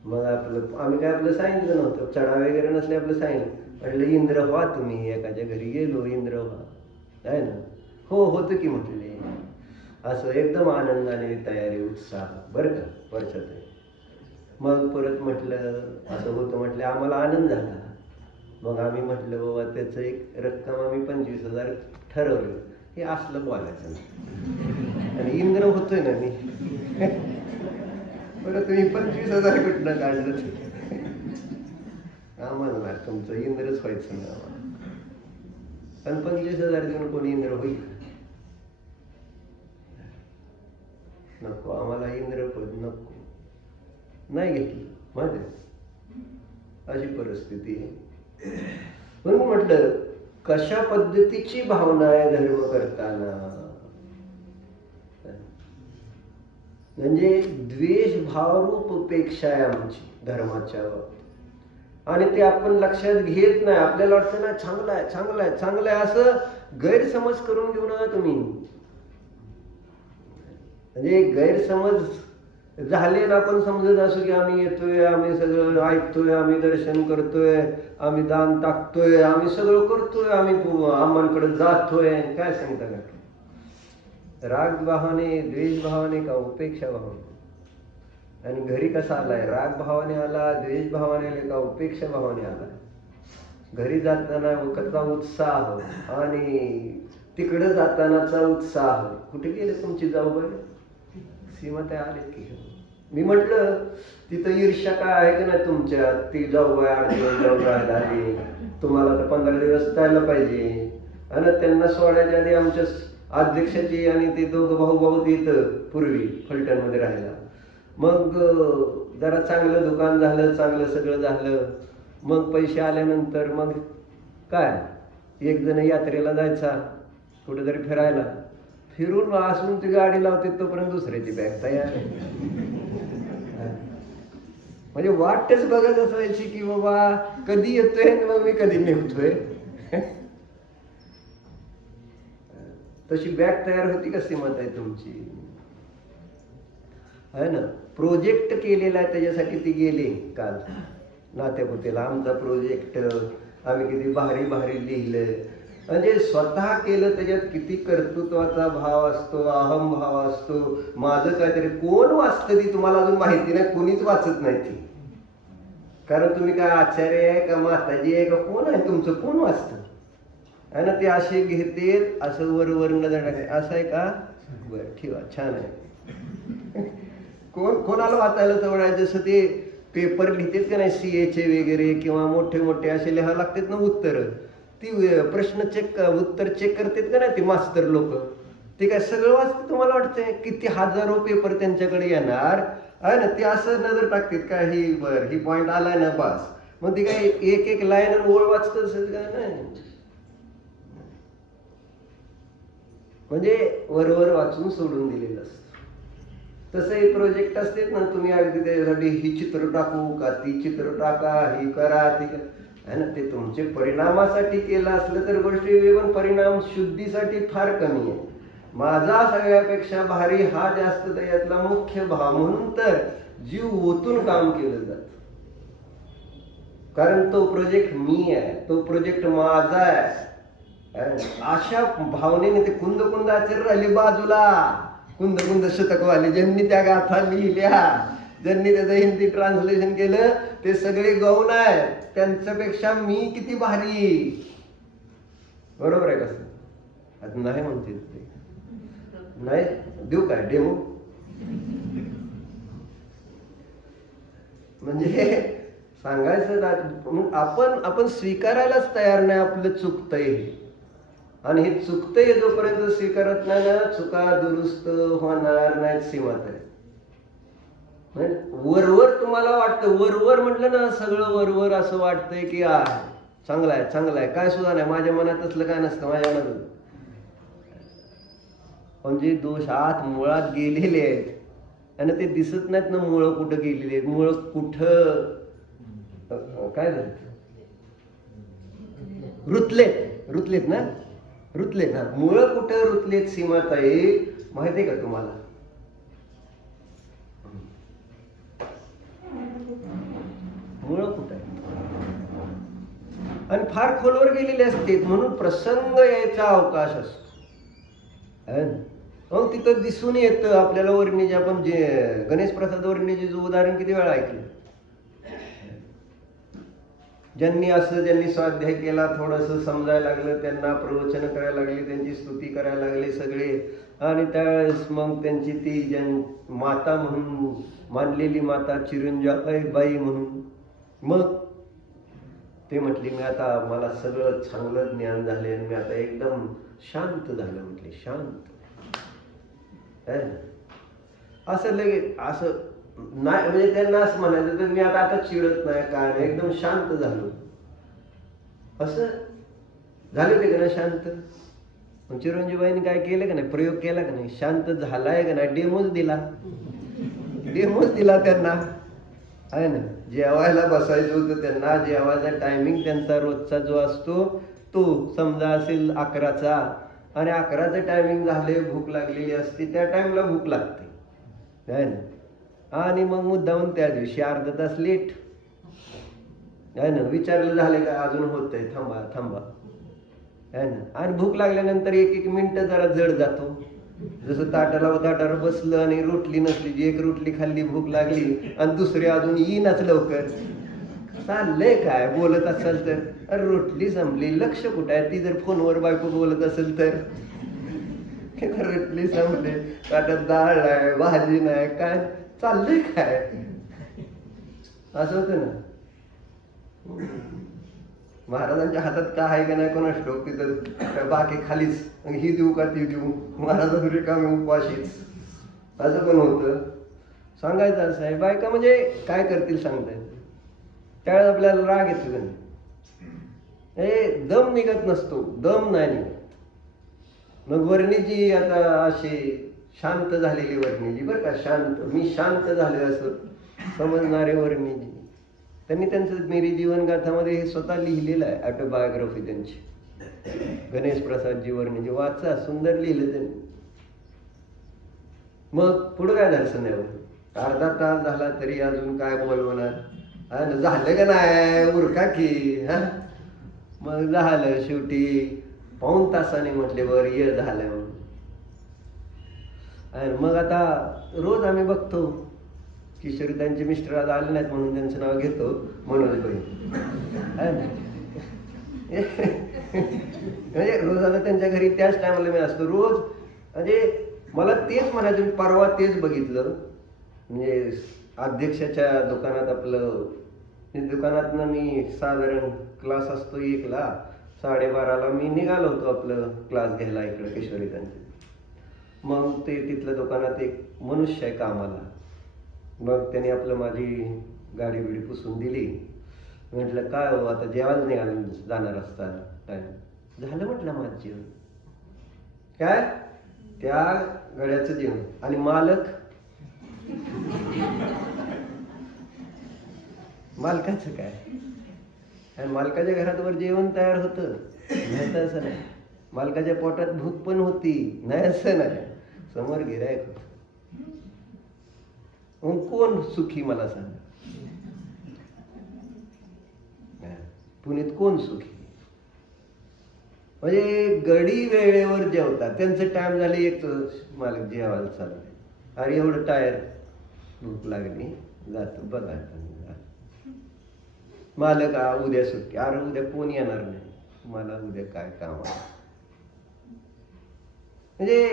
मग आपलं आम्ही काय आपलं सांगितलं नव्हतं, चढा वगैरे नसले आपलं सांगितलं. म्हटलं इंद्र व्हा तुम्ही. एकाच्या घरी गेलो, इंद्र व्हा आहे ना. हो होतं की म्हटले. असं एकदम आनंदाने तयारी उत्साह बरं का वर्षात. मग परत म्हटलं असं होतं, म्हटलं आम्हाला आनंद झाला. मग आम्ही म्हटलं बाबा त्याचं एक रक्कम आम्ही 25,000 ठरवलं. हे असलं बोलायचं नाही. आणि इंद्र होतोय ना मी. बरं तुम्ही 25,000 कुठनं काढलं? आम्हाला ना तुमचं इंद्रच व्हायचं ना आम्हाला. पण 25,000 देऊन कोणी इंद्र होईल? नको आम्हाला इंद्रपद नको. नाही घेतलं माझ्या, अशी परिस्थिती आहे. म्हणून म्हटलं कशा पद्धतीची भावना आहे धर्म करताना. म्हणजे द्वेष भावरूप उपेक्षा आहे आमची धर्माच्या बाबतीत. आणि ते आपण लक्षात घेत नाही. आपल्याला वाटतं ना चांगलं आहे चांगलं आहे चांगलं आहे, असं गैरसमज करून घेऊ नका तुम्ही. म्हणजे गैरसमज झाले ना, आपण समजत असू की आम्ही येतोय, आम्ही सगळं ऐकतोय, आम्ही दर्शन करतोय, आम्ही दान टाकतोय, आम्ही सगळं करतोय, आम्ही आम्हाकडे जातोय. काय सांगता का? राग भावाने, द्वेष भावाने का उपेक्षा भावाने? आणि घरी कसा आलाय? राग भावाने आला, द्वेष भावाने आले का उपेक्षा भावाने आला? घरी जाताना कसा उत्साह आणि तिकडे जातानाचा उत्साह. कुठे गेले तुमची जाऊबाई? सीमाताई आले की? मी म्हटलं तिथं ईर्ष्या काय आहे का नाही तुमच्यात? ती जाऊबाई 8 दिवस जाऊन राहायला आली, तुम्हाला तर 15 दिवस जायला पाहिजे. आणि त्यांना सोडायच्या आधी आमच्या अध्यक्षाची आणि ते दोघं भाऊ तिथं पूर्वी फलटणमध्ये राहायला. मग जरा चांगलं दुकान झालं, चांगलं सगळं झालं. मग पैसे आल्यानंतर मग काय, एक जण यात्रेला जायचा, कुठेतरी फिरायला, फिरून असून ती गाडी लावते तोपर्यंत दुसऱ्याची बॅग तयार. म्हणजे वाटच बघत असायची की बाबा कधी येतोय मग मी कधी निघतोय. तशी बॅग तयार होती का सीमाताई तुमची? आहे ना. प्रोजेक्ट केलेला आहे त्याच्यासाठी ती गेली काल नात्यापुतेला. आमचा प्रोजेक्ट आम्ही किती भारी भारी लिहिलं. म्हणजे स्वतः केलं त्याच्यात किती कर्तृत्वाचा भाव असतो, अहम भाव असतो. माझं काहीतरी कोण वाचतं ती तुम्हाला अजून माहिती नाही, कोणीच वाचत नाही ती. कारण तुम्ही काय आचार्य आहे का माताजी आहे का कोण आहे तुमचं, कोण वाचतं? आहे ना. ते असे घेते असं वर न जाणार. असं आहे का? बरं ठेवा, छान आहे. कोणाला वाचायला जवळ आहे? जसं ते पेपर लिहितात का नाही CA चे वगैरे किंवा मोठे मोठे असे लिहावं लागतात ना उत्तर, ती प्रश्न उत्तर चेक करतात का नाही ते मास्तर लोक, ते काय सगळं वाचतं तुम्हाला वाटतंय? किती हजारो पेपर त्यांच्याकडे येणार आहे ना. ते असं नजर टाकतात का ही बर ही पॉइंट आलाय ना पास, मग ती काय एक एक लाईन ओळ वाचत असेल काय? नाही. म्हणजे वरवर वाचून सोडून दिलेलं असतं. तसं हे प्रोजेक्ट असतात ना, तुम्ही अगदी त्याच्यासाठी ही चित्र टाकू का ती चित्र टाका, ही करा ती आहे ना. ते तुमचे परिणामासाठी केलं असलं तर गोष्टी, पण परिणाम शुद्धीसाठी फार कमी आहे. माझा सगळ्यापेक्षा भारी हा जास्त त्याच्यातला मुख्य भाव. म्हणून तर जीव ओतून काम केलं जात. कारण तो प्रोजेक्ट मी आहे, तो प्रोजेक्ट माझा आहे. अशा भावनेने ते कुंद आचार्य राहिले बाजूला. कुंद शतकवाले ज्यांनी त्या गाथा लिहिल्या, ज्यांनी त्याचं हिंदी ट्रान्सलेशन केलं, ते सगळे गौण आहेत. त्यांच्यापेक्षा मी किती भारी. बरोबर आहे कसं? आता नाही म्हणते ते. नाही देऊ काय डेमो? म्हणजे सांगायचं आपण स्वीकारायलाच तयार नाही आपलं चुकतंय. आणि हे चुकतंय जोपर्यंत स्वीकारत नाही ना, चुका दुरुस्त होणार नाहीत. सीमाताई वरवर तुम्हाला वाटतं, वरवर म्हटलं ना सगळं वरवर असं वाटतंय की चांगलं आहे चांगलं आहे, काय सुद्धा नाही. माझ्या मनात असलं काय नसतं. माझ्या मनात म्हणजे दोष आत मुळात गेलेले आहेत आणि ते दिसत नाहीत ना. मुळं कुठं गेलेली आहेत, मुळं कुठं काय झालं, रुतलेत ना, रुतलेत. हा, मुळं कुठं रुतलेत सीमाताई माहिती आहे का तुम्हाला? मुळं कुठं आहे आणि फार खोलवर गेलेले असते. म्हणून प्रसंग यायचा अवकाश असतो. मग तिथं दिसून येतं आपल्याला. वर्णीचे आपण जे गणेश प्रसाद वर्णीचे जो उदाहरण किती वेळा ऐकलं. ज्यांनी स्वाध्याय केला, थोडंसं समजायला लागलं, त्यांना प्रवचन करायला लागली, त्यांची स्तुती करायला लागले सगळे. आणि त्यावेळेस मग त्यांची ती माता म्हणून मानलेली माता चिरंजीबाई म्हणून, मग ते म्हटली मी आता, मला सगळं चांगलं ज्ञान झाले आणि मी आता एकदम शांत झालं. म्हटले शांत असं लगेच असं नाही. म्हणजे त्यांना असं म्हणायचं तर मी आता चिडत नाही काय नाही, एकदम शांत झालो. असं झाले ते का नाही शांत? मग चिरंजीबाईंनी काय केलं का नाही, प्रयोग केला का नाही? शांत झालाय का नाही? डेमोच दिला त्यांना. आहे ना, जेवायला बसायचं होतं त्यांना, जेवायचा टायमिंग त्यांचा रोजचा जो असतो तो समजा असेल 11चा, आणि 11चं टायमिंग झाले, भूक लागलेली असते, त्या टाइमला भूक लागते आहे ना, आणि मग मुद्दामून त्या दिवशी अर्धा तास लेट आहे ना, विचारलं झालं का, अजून होतंय, थांबा थांबा आहे ना, आणि भूक लागल्यानंतर एक एक मिनिट जरा जड जातो. जसं ताटावर बसलं आणि रोटली नसली, जी एक रोटली खाल्ली, भूक लागली, आणि दुसरी अजून येईनच लवकर, चाललंय काय, बोलत असेल तर अरे रोटली संपली, लक्ष कुठं आहे, ती जर फोनवर बायको बोलत असेल तर रोटली संपली, ताटात डाळ नाही, भाजी नाही, काय चाललंय काय, असं होतं ना. महाराजांच्या हातात काय आहे का नाही कोणास ठाऊक, तिथं बाकी खालीच, ही देऊ का ती देऊ, महाराज रिकामी उपाशीच, असं पण होतं. सांगायचं असं आहे, बायका म्हणजे काय करतील सांगता येत, त्यावेळेस आपल्याला राग येतो का नाही, हे दम निघत नसतो, दम नाही निघत. मग वर्णीजी आता अशी शांत झालेली वर्णीजी बरं का, शांत, मी शांत झाले असं समजणारे वर्णीजी, त्यांनी त्यांचं मेरी जीवनगाथामध्ये हे स्वतः लिहिलेलं आहे, ऑटोबायोग्राफी त्यांची. गणेश प्रसादजी वर्णीजी, वाचा, सुंदर लिहिलं त्यांनी. मग पुढं काय झालं नाही, अर्धा तास झाला तरी अजून काय बोलवणार, झालं का नाही उरका की, हा मग झालं शेवटी पाऊण तासाने म्हटले बरं ये झालं म्हणून. आणि मग आता रोज आम्ही बघतो, किशोरी त्यांचे मिस्टर आज आले नाहीत म्हणून त्यांचं नाव घेतो, मनोजबाई म्हणजे रोज आता त्यांच्या घरी त्याच टायमाला मी असतो रोज. म्हणजे मला तेच म्हणायचं, परवा तेच बघितलं, म्हणजे अध्यक्षाच्या दुकानात आपलं, दुकानातनं मी साधारण क्लास असतो 1ला, 12:30ला मी निघालो होतो आपलं क्लास घ्यायला इकडं किशोरी त्यांचे. मग ते तिथल्या दुकानात एक मनुष्य आहे कामाला, मग त्याने आपलं माझी गाडी बिडी पुसून दिली. म्हटलं काय हो आता जेवायला निघालं जाणार असता काय झालं, म्हटलं माझं जेवण, काय त्या गड्याचं जेवण, आणि मालक मालकाचं काय, आणि मालकाच्या घरात वर जेवण तयार होतं नाही तर असं नाही, मालकाच्या पोटात भूक पण होती नाही असं नाही, समोर गिऱ्हाईक होतं. मग कोण सुखी मला सांग, पुण्यात कोण सुखी, म्हणजे गडी वेळेवर जेवतात, त्यांचं टाइम झाले एक मालक जेवायला चाललंय, अरे एवढं टायर, भूक लागली, जातो बघा मालक उद्या सुट्टी, अरे उद्या कोण येणार नाही, मला उद्या काय काम आहे. म्हणजे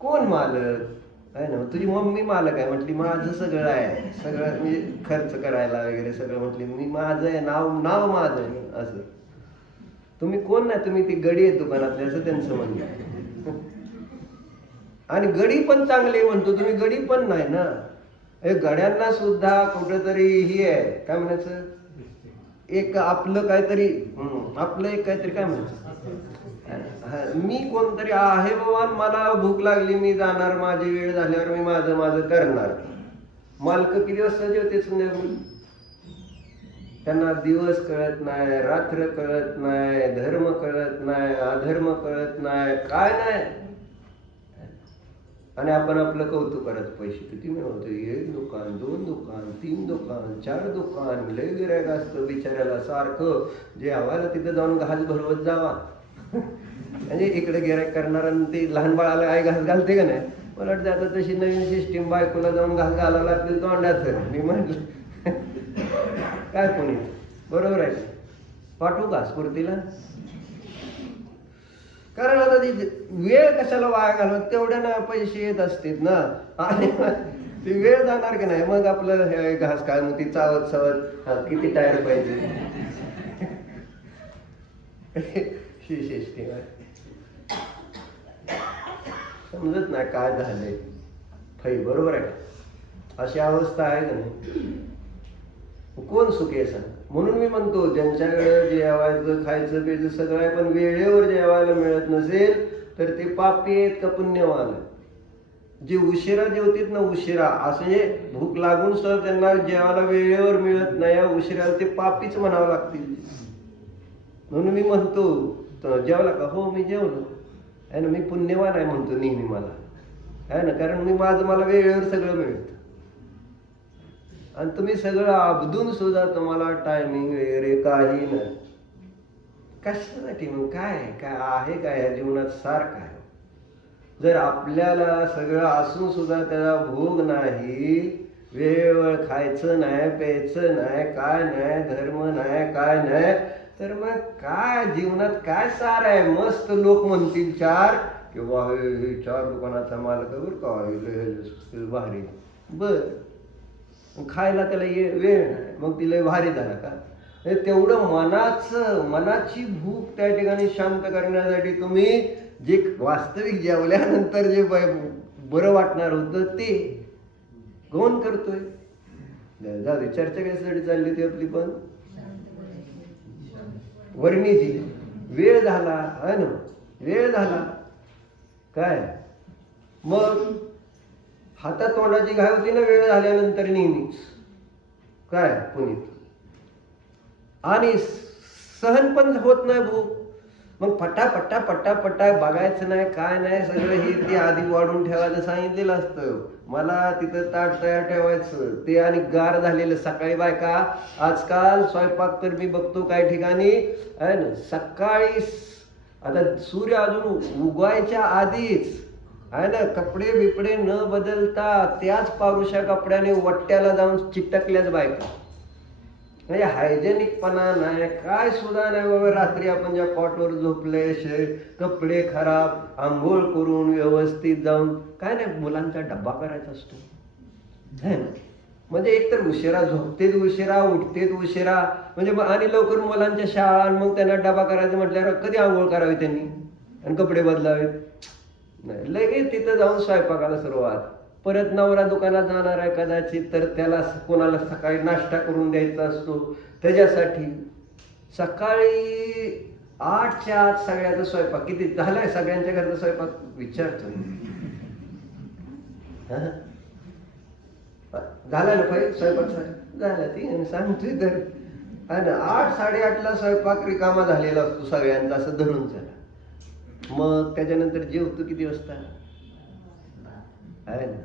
कोण मालक आहे ना, तुझी मम्मी मालक आहे म्हटली, माझं सगळं आहे, सगळं म्हणजे खर्च करायला वगैरे सगळं, म्हटली मी माझं आहे, नाव नाव माझं आहे असं. तुम्ही कोण नाही, तुम्ही ती गडी आहे दुकानातले, असं त्यांचं म्हणणं. आणि गडी पण चांगले म्हणतो तुम्ही, गडी पण नाही ना, हे गड्यांना सुद्धा कुठंतरी ही आहे, काय म्हणायचं, एक आपलं काहीतरी, आपलं एक काहीतरी काय म्हणायचं, मी कोणतरी आहे बाबा, मला भूक लागली मी जाणार, माझी वेळ झाल्यावर मी माझं करणार. मालक किती वाजता जेवते संध्याकाळी, त्यांना दिवस कळत नाही, रात्र कळत नाही, धर्म कळत नाही, अधर्म कळत नाही, काय नाही. आणि आपण आपलं कौतुक करत, पैसे किती मिळवतो, 1 दुकान, 2 दुकान, 3 दुकान, 4 दुकान, लय गिऱ्हाईक असतं बिचाऱ्याला सारखं, जे आवायला तिथं जाऊन घास भरवत जावा. म्हणजे इकडे गिऱ्हाईक करणार, ते लहान बाळाला आई घास घालते का नाही, मला वाटतं आता तशी नवीन सिस्टीम, बायकोला जाऊन घास घालावं लागतील तोंडाचं. मी म्हटलं काय कोणी बरोबर आहे, पाठवू का स्फूर्तीला, कारण आता ती वेळ कशाला वाया घालवत, तेवढ्या ना पैसे येत असतील ना, आणि ती वेळ जाणार की नाही, मग आपलं हे घास काय मग ती चावत चावत किती टायर पाहिजे. सिस्टीम समजत नाही काय झालंय फै, बरोबर आहे, अशी अवस्था आहे का नाही. कोण सुखी आहे सांग. म्हणून मी म्हणतो, ज्यांच्याकडे जेवायचं खायचं प्यायचं सगळं आहे, पण वेळेवर जेवायला मिळत नसेल तर ते पापी आहेत का पुण्यवान. जे उशिरा जेवतात ना, उशिरा असे भूक लागून सुद्धा त्यांना जेवायला वेळेवर मिळत नाही, उशिराला ते पापीच म्हणावं लागतील. म्हणून मी म्हणतो, जेवला का? हो मी जेवलो आहे ना, मी पुण्यवान आहे म्हणतो नेहमी मला, आहे ना, कारण मला वेळेवर सगळं मिळतं. आणि तुम्ही सगळं अबदून सुद्धा तुम्हाला टायमिंग वगैरे काही नाही. कशासाठी? मग काय काय आहे काय या जीवनात सार काय? जर आपल्याला सगळं असून सुद्धा त्याचा भोग नाही, वेळेवर खायचं नाही, प्यायचं नाही, काय नाही, धर्म नाही, काय नाही, तर मग काय जीवनात काय सार आहे? मस्त लोक म्हणतील चार किंवा हे 4 दुकानाचा मालक बरं का, भारी. बर खायला त्याला वेळ नाही, मग तिला भारी झाला का? तेवढं मनाची भूक त्या ठिकाणी शांत करण्यासाठी तुम्ही जे वास्तविक जेवल्यानंतर जे बरं वाटणार होतं ते कोण करतोय? जाऊ दे, चर्चा कशासाठी चालली होती आपली? पण वर्णीची वेळ झाला आहे ना, वेळ झाला काय? मग हातात तोंडाची घाय होती ना वेळ झाल्यानंतर नेहमीच, काय पुनीत, आणि सहन पण होत नाही भूक. मग पटापट्टा पटापट्टा बघायचं नाही, काय नाही, सगळं हे ते आधी वाढून ठेवायला सांगितलेलं असतं. मला तिथं ताट तयार ठेवायचं ते, आणि गार झालेलं. सकाळी बायका आजकाल स्वयंपाक तर मी बघतो काही ठिकाणी आहे ना, सकाळी आता सूर्य अजून उगवायच्या आधीच आहे ना, कपडे बिपडे न बदलता त्याच पारुशा कपड्याने वट्ट्याला जाऊन चिटकल्याच बायका. म्हणजे हायजेनिकपणा नाही, काय सुद्धा नाही बाबा. रात्री आपण ज्या कॉटवर झोपले, कपडे खराब, आंघोळ करून व्यवस्थित जाऊन, काय नाही, मुलांचा डब्बा करायचा असतो है ना. म्हणजे एकतर उशिरा झोपतेत, उशिरा उठतेत, उशिरा, म्हणजे आणि लवकर मुलांच्या शाळा, आणि मग त्यांना डबा करायचं म्हटल्यावर कधी आंघोळ करावी त्यांनी आणि कपडे बदलावेत? नाही, लगेच तिथं जाऊन स्वयंपाकाला सुरुवात. परत नवरा दुकानात जाणार आहे कदाचित, तर त्याला कोणाला सकाळी नाश्ता करून द्यायचा असतो, त्याच्यासाठी सकाळी 8च्या आत सगळ्याचा स्वयंपाक. किती झालाय सगळ्यांच्या घरचा स्वयंपाक विचारतो? झाला ना पाहिजे स्वयंपाक? झाला ती सांगतोय तर, है ना. 8-8:30ला स्वयंपाक रिकामा झालेला असतो सगळ्यांचा, असं धरून चला. मग त्याच्यानंतर जेवतो किती वाजता? आहे ना,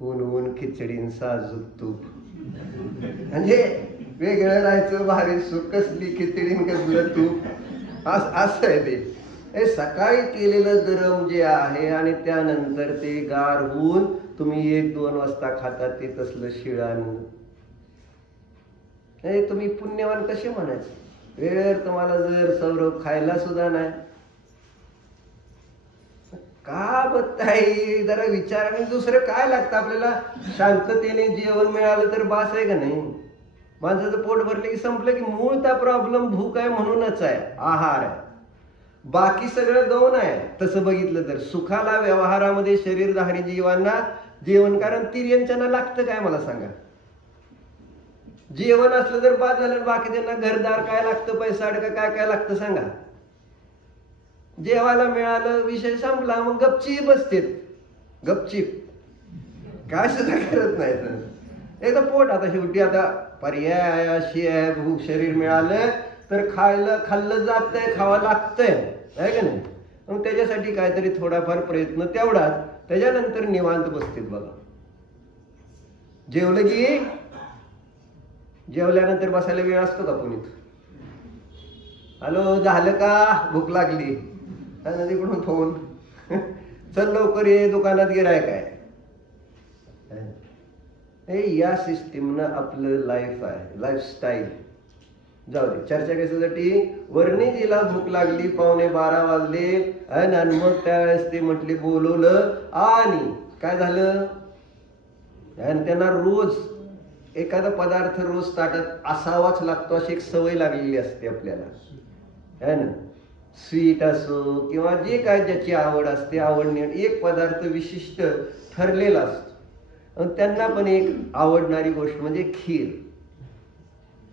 ऊन खिचडीन साजूक तूप, म्हणजे वेगळं राहायचं, भारी सुख, कसली खिचडीन कसलं तूप, असं आहे ते. हे सकाळी केलेलं गरम जे आहे, आणि त्यानंतर ते गार होऊन तुम्ही 1-2 वाजता खातात ते तसलं शिळान. हे तुम्ही पुण्यवान कसे म्हणायचे? वेळेवर तुम्हाला जर सौरभ खायला सुद्धा नाही, का बत्ताई जरा विचार. आणि दुसरं काय लागतं आपल्याला? शांततेने जेवण मिळालं तर बास आहे का नाही? माणसाचं पोट भरलं की संपलं की. मूळचा प्रॉब्लेम भूक आहे म्हणूनच आहे, आहार आहे, बाकी सगळं गौण आहे. तसं बघितलं तर सुखाला, व्यवहारामध्ये, शरीरधारी जीवांना जेवण, कारण तिर्यंच्याना लागतं काय मला सांगा? जेवण असलं तर बाद झालं. बाकी त्यांना घरदार काय लागतं, पैसा अडका काय काय लागतं सांगा? जेवायला मिळालं, विषय संपला. मग गपचीप बसतेत, गपचीप, काय सुद्धा करत नाही. तर पोट, आता शेवटी आता पर्याय अशी आहे, भूक शरीर मिळालं तर खाल्लं जातंय, खावं लागतंय, आहे का नाही? मग त्याच्यासाठी काहीतरी थोडाफार प्रयत्न तेवढाच. त्याच्यानंतर निवांत बसतेत बघा. जेवलं की जेवल्यानंतर बसायला वेळ असतो का पुनीत? हॅलो, झालं का? भूक लागली, तिकडून फोन, चल लवकर ये, दुकानात गिरायक आहे. या सिस्टीमनं आपलं लाईफ आहे, लाईफस्टाईल. जाऊ दे, चर्चा कशासाठी? वर्णिजीला भूक लागली, 11:15 वाजले, आणि मग त्यावेळेस ते म्हटले, बोलवलं, आणि काय झालं? आणि त्यांना रोज एखादा पदार्थ रोज ताटात असावाच लागतो, अशी एक सवय लागलेली असते आपल्याला, है ना. स्वीट असो किंवा जे काय ज्याची आवड असते, आवडणे एक पदार्थ विशिष्ट ठरलेला असतो. आणि त्यांना पण एक आवडणारी गोष्ट म्हणजे खीर,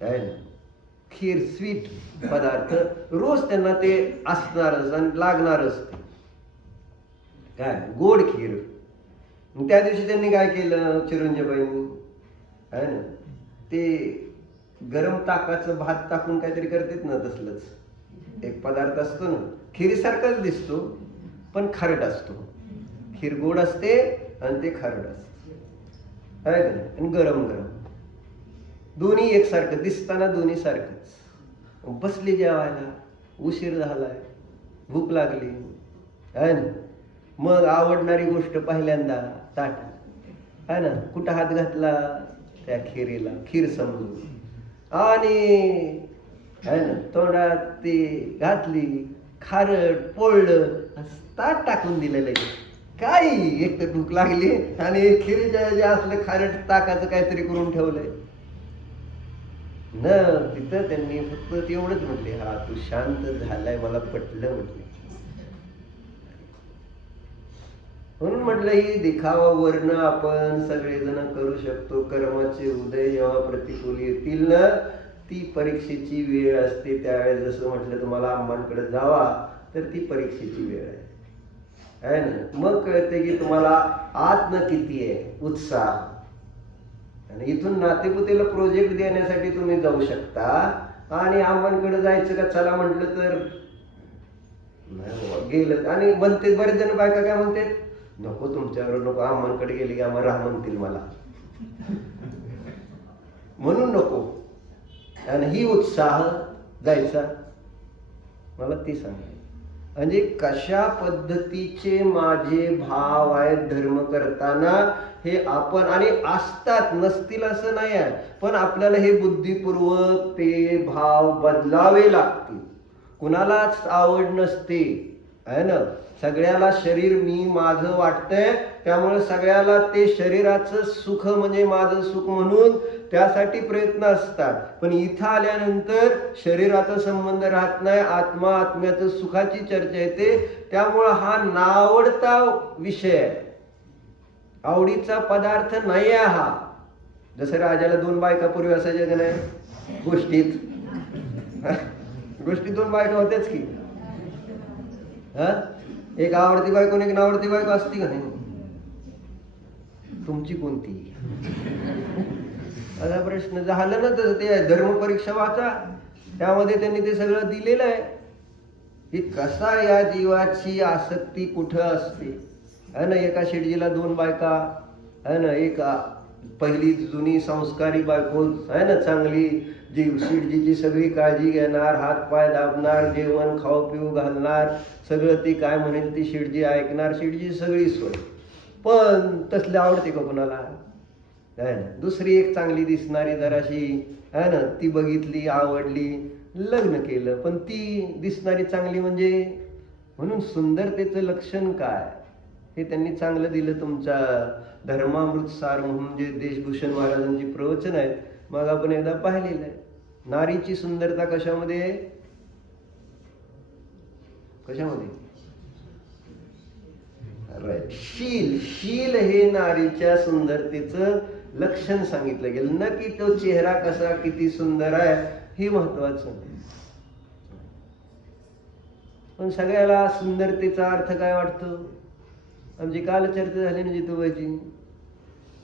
है ना. खीर, स्वीट पदार्थ रोज त्यांना ते असणारच आणि लागणारच. काय गोड खीर, मग त्या दिवशी त्यांनी काय केलं चिरंजीबाईंनी, आहे ना, ते गरम ताकाचं भात टाकून काहीतरी करतात ना, तसलंच एक पदार्थ असतो ना, खिरीसारखाच दिसतो पण खारट असतो. खीर गोड असते आणि ते खारट असते, आहे का नाही, आणि गरम गरम दोन्ही एकसारखं दिसताना, दोन्ही सारखंच. बसली जेवायला, उशीर झालाय, भूक लागली, आहे ना, मग आवडणारी गोष्ट पहिल्यांदा ताट, आहे ना, कुठं हात घातला त्या खिरीला, खीर समजून, आणि आहे ना तोंडात ती घातली, खारट पोळलं, ताट टाकून दिलेलं आहे. काही एक तर भूक लागली आणि खिरीच्या जे असलं खारट ताकाचं काहीतरी करून ठेवलंय न. तिथं त्यांनी फक्त तेवढंच म्हटले, हा तू शांत झालाय, मला पटलं म्हटले. म्हणून म्हटलं ही दिखावावरनं आपण सगळेजण करू शकतो. कर्माचे उदय जेव्हा प्रतिकूल येतील ना, ती परीक्षेची वेळ असते. त्यावेळेस जसं म्हटलं तुम्हाला अम्मांकडे जावा, तर ती परीक्षेची वेळ आहे ना. मग कळते की तुम्हाला आत्म किती आहे, उत्साह. आणि इथून नातेपुतेला प्रोजेक्ट देण्यासाठी तुम्ही जाऊ शकता, आणि अम्मांकडे जायचं का चला म्हटलं तर नाही गेलं. आणि म्हणते बरेच जण बायका काय म्हणते, नको तुमच्यावर नको, अम्मांकडे गेली की आम्हाला राह म्हणतील मला, म्हणून नको. आणि ही उत्साह जायचा, मला ती सांगा. म्हणजे कशा पद्धतीचे माझे भाव आहेत धर्म करताना, हे आपण, आणि असतात नसतील असं नाही आहे, पण आपल्याला हे बुद्धिपूर्वक ते भाव बदलावे लागतील. कुणालाच आवड नसते, आहे ना, सगळ्याला शरीर मी माझं वाटतंय, त्यामुळे सगळ्याला ते शरीराचं सुख म्हणजे माझं सुख म्हणून त्यासाठी प्रयत्न असतात. पण इथं आल्यानंतर शरीराचा संबंध राहत नाही, आत्मा आत्म्याचं सुखाची चर्चा येते. त्यामुळं हा नावडता विषय आहे, आवडीचा पदार्थ नाही आहे हा. जसं राजाला 2 बायका पूर्वी असायच्या का नाही, गोष्टीत गोष्टीत 2 बायका होत्याच की, हा, एक आवडती बायको आणि एक नावडती बायको असती का नाही. तुमची कोणती असा प्रश्न झाला ना. तर ते धर्म परीक्षा वाचा, त्यामध्ये त्यांनी ते सगळं दिलेलं आहे की कसा या जीवाची आसक्ती कुठं असते, है ना. एका शेडजीला 2 बायका, है ना, एक पहिली जुनी संस्कारी बायको, है ना, चांगली, जी शेडजीची सगळी काळजी घेणार, हात पाय दाबणार, जेवण खाऊ पिऊ घालणार, सगळं ती काय म्हणेल ती शेडजी ऐकणार, शेडजी सगळी सोय. पण तसली आवडते का कुणाला, आहे ना. दुसरी एक चांगली दिसणारी जराशी, आहे ना, ती बघितली, आवडली, लग्न केलं. पण ती दिसणारी चांगली म्हणजे, म्हणून सुंदरतेचं लक्षण काय हे त्यांनी चांगलं दिलं. तुमच्या धर्मामृत सार म्हणून जे देशभूषण महाराजांची प्रवचन आहेत, मग आपण एकदा पाहिलेलं आहे. नारीची सुंदरता कशामध्ये, कशामध्ये, राईट, शील. शील हे नारीच्या सुंदरतेचं लक्षण सांगितलं गेलं ना, की तो चेहरा कसा किती सुंदर आहे हे महत्वाचं. पण सगळ्याला सुंदरतेचा अर्थ काय वाटतो. आमची काल चर्चा झाली ना जितूबाईची,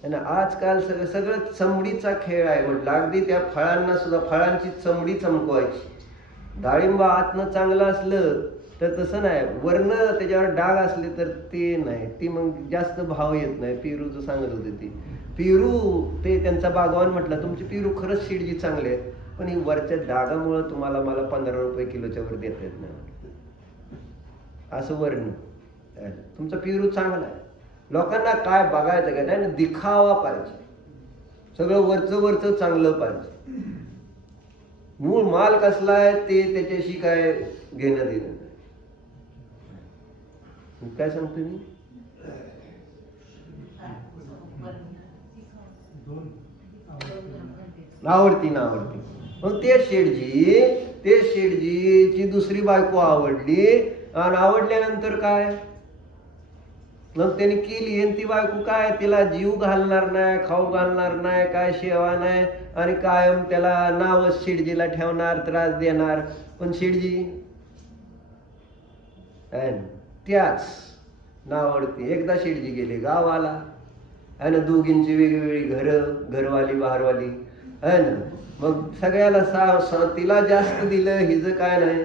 आणि आजकाल सगळं चमडीचा खेळ आहे म्हटलं. अगदी त्या फळांना सुद्धा, फळांची चमडी चमकवायची. डाळिंब आतनं चांगलं असलं तर तसं नाही, वर्ण त्याच्यावर डाग असले तर ते नाही, ती मग जास्त भाव येत नाही. पेरूचं सांगत होते ती, पेरू ते त्यांचा बागवान म्हटलं, तुमचे पेरू खरंच शेडजी चांगले आहेत, पण ही वरच्या डागामुळं तुम्हाला मला 15 रुपये किलोच्या वर देता येत नाही. असं वर्ण, तुमचा पेरू चांगला आहे. लोकांना काय बघायचं काय नाही, दिखावा पाहिजे, सगळं वरचं वरचं चांगलं पाहिजे. मूळ माल कसला आहे ते त्याच्याशी काय घेणं देणं नाही. काय सांगतो मी, आवडती ना आवडती. मग ते शेडजीची दुसरी बायको आवडली, आणि आवडल्यानंतर काय, मग त्याने केली, आणि ती बायको काय, तिला जीव घालणार नाही, खाऊ घालणार नाही, काय सेवा नाही, आणि कायम त्याला नावच शेडजीला ठेवणार, त्रास देणार. पण शेडजी त्याच नावडती. एकदा शेडजी गेले गावाला, आहे ना, दोघींची वेगवेगळी घरं, घरवाली बाहेरवाली आहे ना. मग सगळ्याला तिला जास्त दिलं हिचं काय नाही.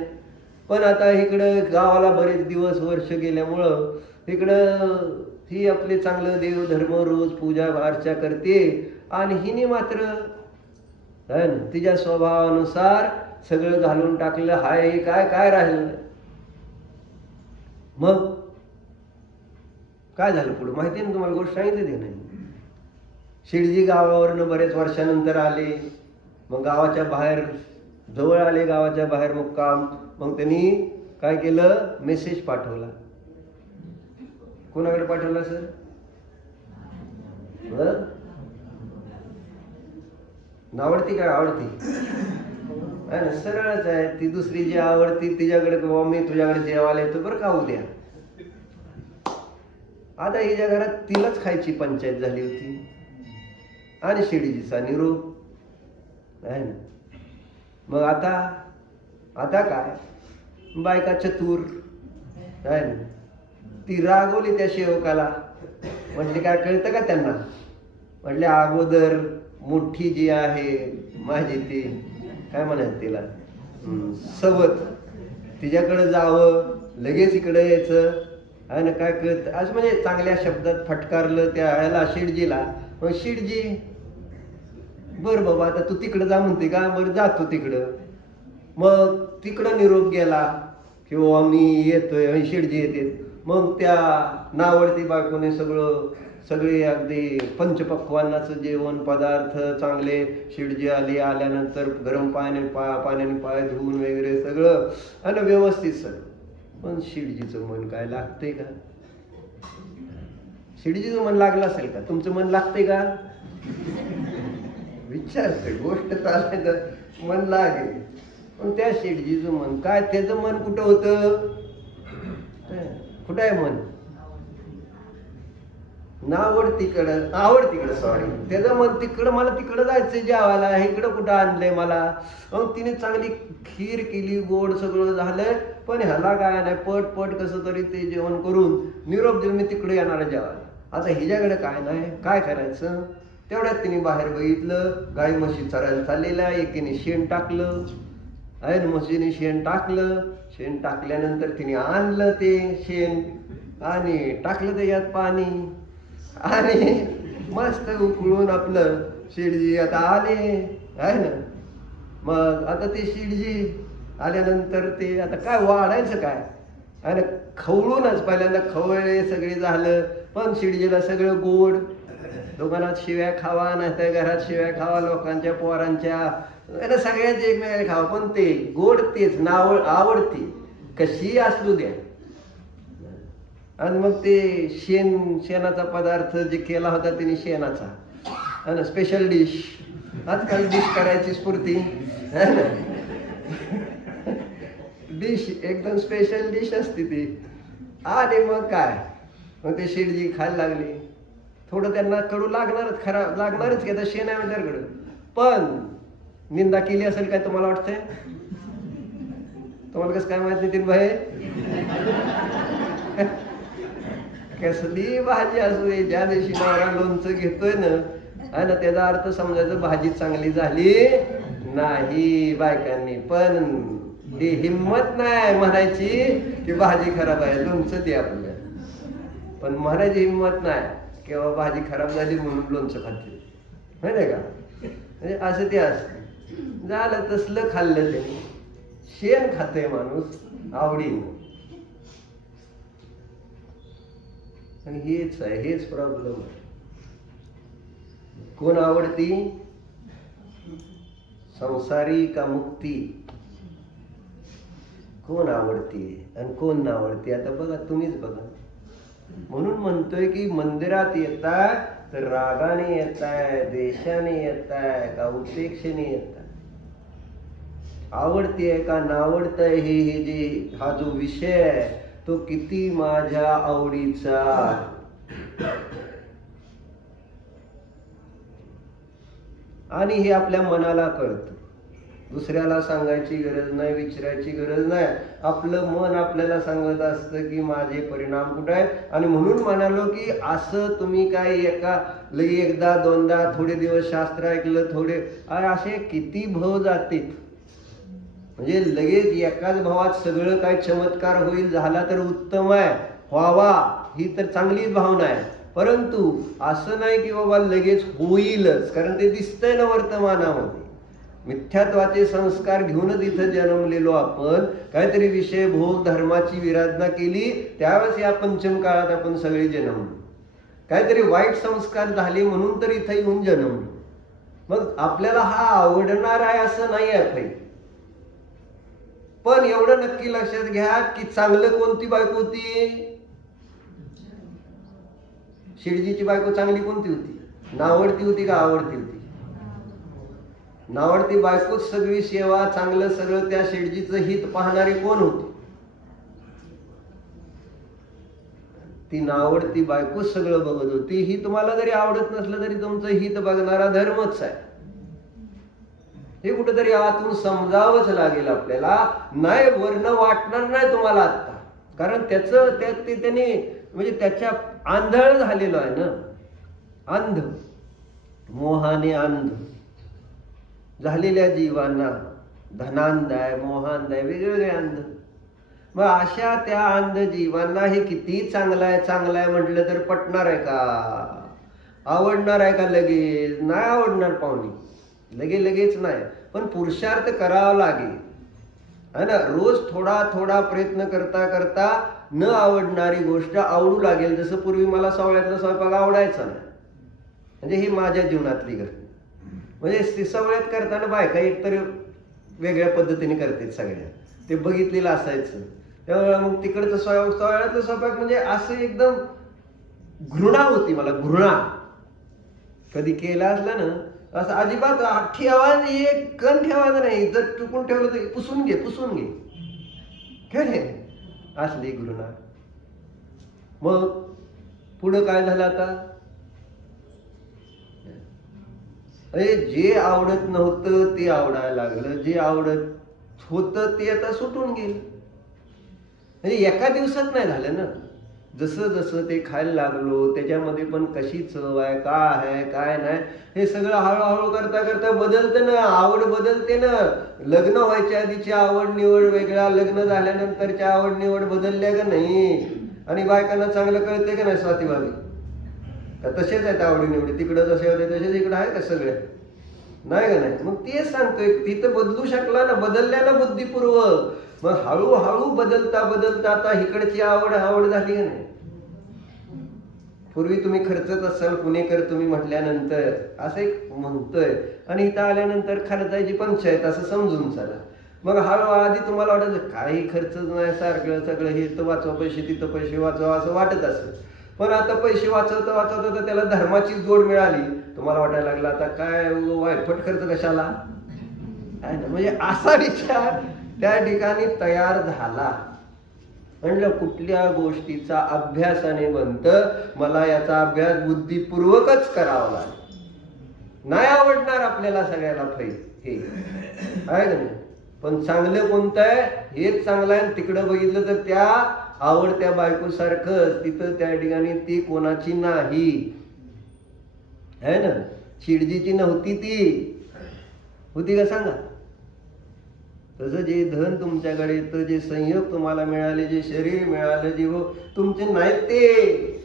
पण आता इकडं गावाला बरेच दिवस वर्ष गेल्यामुळं इकडं ही आपले चांगलं देवधर्म रोज पूजा अर्चा करते आणि हिने मात्र आहे ना तिच्या स्वभावानुसार सगळं घालून टाकलं. हाय काय काय राहिलं. मग काय झालं पुढे माहिती ना तुम्हाला, गोष्ट सांगितली नाही. शिडजी गावावरनं बरेच वर्षानंतर आले. मग गावाच्या बाहेर जवळ आले, गावाच्या बाहेर मुक्काम. मग त्यांनी काय केलं, मेसेज पाठवला. कोणाकडे पाठवला सर? आवडती काय आवडती आहे ना, सरळच आहे. ती दुसरी जी आवडती तिच्याकडे मी तुझ्याकडे जेवायला येतो बरं का उद्या. आता हिच्या घरात तिलाच खायची पंचायत झाली होती आणि शिडजीचा निरोप आहे ना. मग आता काय, बायका चतुर आहे ना, ती रागवली त्या सेवकाला. म्हटले काय कळतं का त्यांना? म्हटले अगोदर मोठी जी आहे माझी ती काय म्हणायचं तिला सवत, तिच्याकडे जावं, लगेच इकडे यायचं आहे ना. काय कळत आज म्हणजे चांगल्या शब्दात फटकारलं त्या ह्याला शिडजीला. मग शिडजी बर बाबा आता तू तिकडं जा म्हणते का, बरं जातो तिकडं. मग तिकडं निरोप गेला किंवा मी येतोय, शिडजी येते. मग त्या नावडती बायकोने सगळे अगदी पंचपक्वान्नाचं जेवण पदार्थ चांगले. शिडजी आल्यानंतर गरम पाण्याने पाय धुवून वगैरे सगळं आणि व्यवस्थित सगळं. पण शिडजीचं मन काय लागतंय का? शिडजीचं मन लागलं असेल का? तुमचं मन लागतंय का? विचारते गोष्ट चालते तर मन लागेल. पण त्या शिडजीचं मन काय, त्याचं मन कुठं होतं? कुठं आहे मन? आवडतीकडं सॉरी. त्याचं मन तिकडं, मला तिकडं जायचंय जेवायला, इकडं कुठं आणलंय मला. मग तिने चांगली खीर केली, गोड सगळं झालंय. पण ह्याला काय नाही, पट कसं तरी ते जेवण करून निरोप देऊन मी तिकडे येणार जेवायला. आता हिच्याकडे काय नाही, काय करायचं? तेवढ्यात तिने बाहेर बघितलं, गाई म्हशी चरायला चाललेल्या. एकीने शेण टाकलं आहे ना, म्हशीने शेण टाकलं. शेण टाकल्यानंतर तिने आणलं ते शेण आणि टाकलं त्याच्यात पाणी आणि मस्त उकळून आपलं शिडजी आता आले आहे ना. मग आता ते शिडजी आल्यानंतर ते आता काय वाढायचं काय आहे ना, खवळूनच पहिल्यांदा खवळले सगळे झालं. पण शिडजीला सगळं गोड, दुकानात शिव्या खावा नाही तर घरात शिव्या खावा, लोकांच्या पोरांच्या सगळ्यांचे एकमेकाला खावा. पण ते गोड तेच नावळ आवडती कशी असू द्या. आणि मग ते शेणाचा पदार्थ जे केला होता तिने शेणाचा है ना, स्पेशल डिश. आजकाल डिश करायची स्फूर्ती है ना, डिश एकदम स्पेशल डिश असते ती. आणि मग काय, मग ते शेडजी खायला लागले. थोडं त्यांना कडू लागणारच, खराब लागणारच की, आता शेण आहे त्यांच्याकडं. पण निंदा केली असेल काय तुम्हाला वाटतंय? तुम्हाला कसं काय माहित नितीन भाई? कसली भाजी असू दे, ज्या दिवशी नवरा लोणचं घेतोय ना आहे ना, त्याचा अर्थ समजायचं भाजी चांगली झाली नाही बायकांनी. पण ती हिंमत नाही म्हणायची की भाजी खराब आहे, लोणचं दे आपलं. पण म्हणायची हिंमत नाही किंवा भाजी खराब झाली म्हणून लोणचं खाते, माहिती का? म्हणजे असं ते असतं. झालं तसलं खाल्लं त्याने. शेण खातोय माणूस आवडीनं. आणि हेच प्रॉब्लेम आहे. कोण आवडती, संसारी का मुक्ती? कोण आवडती आणि कोण ना आवडती? आता बघा, तुम्हीच बघा. म्हणून म्हणतोय की मंदिरात येताय तर रागाने येताय, देशाने येताय का उपेक्षेने येताय? आवडतीये का नावडतंय हे जे हा जो विषय आहे तो किती माझ्या आवडीचा. आणि हे आपल्या मनाला कळतं. दुसऱ्याला सांगायची गरज नाही, विचारायची गरज नाही. आपलं मन आपल्याला सांगत असतं की माझे परिणाम कुठे आहेत. आणि म्हणून म्हणालो की असं तुम्ही काय लगे एकदा दोनदा थोडे दिवस शास्त्र ऐकलं, थोडे असे किती भव जातील. म्हणजे लगेच एकाच भावात सगळं काय चमत्कार होईल झाला तर उत्तम आहे, व्हावा ही तर चांगलीच भावना आहे. परंतु असं नाही की बाबा लगेच होईलच, कारण ते दिसतंय ना वर्तमानामध्ये. मिथ्यात्वाचे संस्कार घेऊनच इथं जन्मलेलो आपण. काहीतरी विषय भोग धर्माची विराधना केली, त्यावेळेस या पंचम काळात आपण सगळे जन्मलो. काहीतरी वाईट संस्कार झाले म्हणून तर इथं येऊन जन्मलो. मग आपल्याला हा आवडणार आहे असं नाही आहे फाई. पण एवढं नक्की लक्षात घ्या की चांगलं कोणती बायको होती. शेडजीची बायको चांगली कोणती होती? नावडती होती का आवडती होती? नावडती बायकोच सगळी सेवा, चांगलं सगळं, त्या शेडजीचं हित पाहणारी कोण होती? ती नावडती बायकोच सगळं बघत होती. ही तुम्हाला जरी आवडत नसलं तरी तुमचं हित बघणारा धर्मच आहे. हे कुठेतरी आतून समजावंच लागेल आपल्याला. नाही वर्ण वाटणार नाही तुम्हाला आता, कारण त्याने म्हणजे त्याच्या आंधळ झालेलो आहे ना. अंध, मोहाने अंध झालेल्या जीवांना धनांध आहे, मोहांध आहे, वेगवेगळे अंध. मग अशा त्या अंध जीवांना हे किती चांगलं आहे म्हटलं तर पटणार आहे का? आवडणार आहे का लगेच? नाही आवडणार पाहुणे, लगेच नाही. पण पुरुषार्थ करावा लागेल है ना. रोज थोडा थोडा प्रयत्न करता करता न आवडणारी गोष्ट आवडू लागेल. जसं पूर्वी मला सवळ्यातला स्वयंपाक आवडायचा नाही, म्हणजे ही माझ्या जीवनातली घटना. म्हणजे सवळ्यात करताना बायका एकतर वेगळ्या पद्धतीने करतात सगळ्या, ते बघितलेलं असायचं. त्यामुळे मग तिकडचं सवळ्यातलं स्वयंपाक म्हणजे असं एकदम घृणा होती मला, घृणा. कधी केला असला ना असं अजिबात ठेवायचं, एक कण ठेवायचं नाही. जर चुकून ठेवलं तर पुसून घे खेळ असली घृणा. मग पुढं काय झालं आता? जे आवडत नव्हतं ते आवडायला लागलं, जे आवडत होतं ते आता सुटून गेलं. म्हणजे एका दिवसात नाही झालं ना. जसं जसं ते खायला लागलो त्याच्यामध्ये पण कशी चव आहे, काय आहे काय नाही, हे सगळं हळूहळू करता करता बदलतं ना. आवड बदलते ना. लग्न व्हायच्या आधीची आवड निवड वेगळा, लग्न झाल्यानंतरच्या आवड निवड बदलल्या का नाही? आणि बायकांना चांगलं कळते का नाही स्वातीभावी? का तसेच आहेत आवडी निवडी? तिकडं जसे होते तसेच इकडं आहे का सगळे? नाही का नाही? मग तेच सांगतोय, तिथं बदलू शकला ना, बदलल्या ना बुद्धिपूर्वक. मग हळूहळू बदलता आता इकडची आवड झाली का नाही? पूर्वी तुम्ही खर्चत असाल पुणेकर तुम्ही म्हटल्यानंतर असं एक म्हणतोय, आणि इथं आल्यानंतर खर्चायची पंचायत असं समजून चला. मग हळू आधी तुम्हाला वाटत काही खर्चच नाही, सारखं सगळं हे तर वाचवा पैसे, तिथं पैसे वाचवा असं वाटत असेल. पण आता पैसे वाचवता त्याला धर्माची जोड मिळाली, तुम्हाला वाटायला लागला आता काय वायफट खर्च कशाला आहे ना. म्हणजे असा विचार त्या ठिकाणी तयार झाला. म्हणलं कुठल्या गोष्टीचा अभ्यासाने बनतं, मला याचा अभ्यास बुद्धिपूर्वकच करावा लागेल. नाही आवडणार आपल्याला सगळ्याला हे आहे का नाही. पण चांगलं कोणतं आहे हेच चांगलं आहे. तिकडं बघितलं तर त्या आवडत्या बायको सारखंच तिथं त्या ठिकाणी ती कोणाची नाही है ना. शिडजीची नव्हती, ती होती का सांगा? तसं जे धन तुमच्याकडे येतं, जे संयोग तुम्हाला मिळाले, जे शरीर मिळालं, जे तुमचे नाहीत ते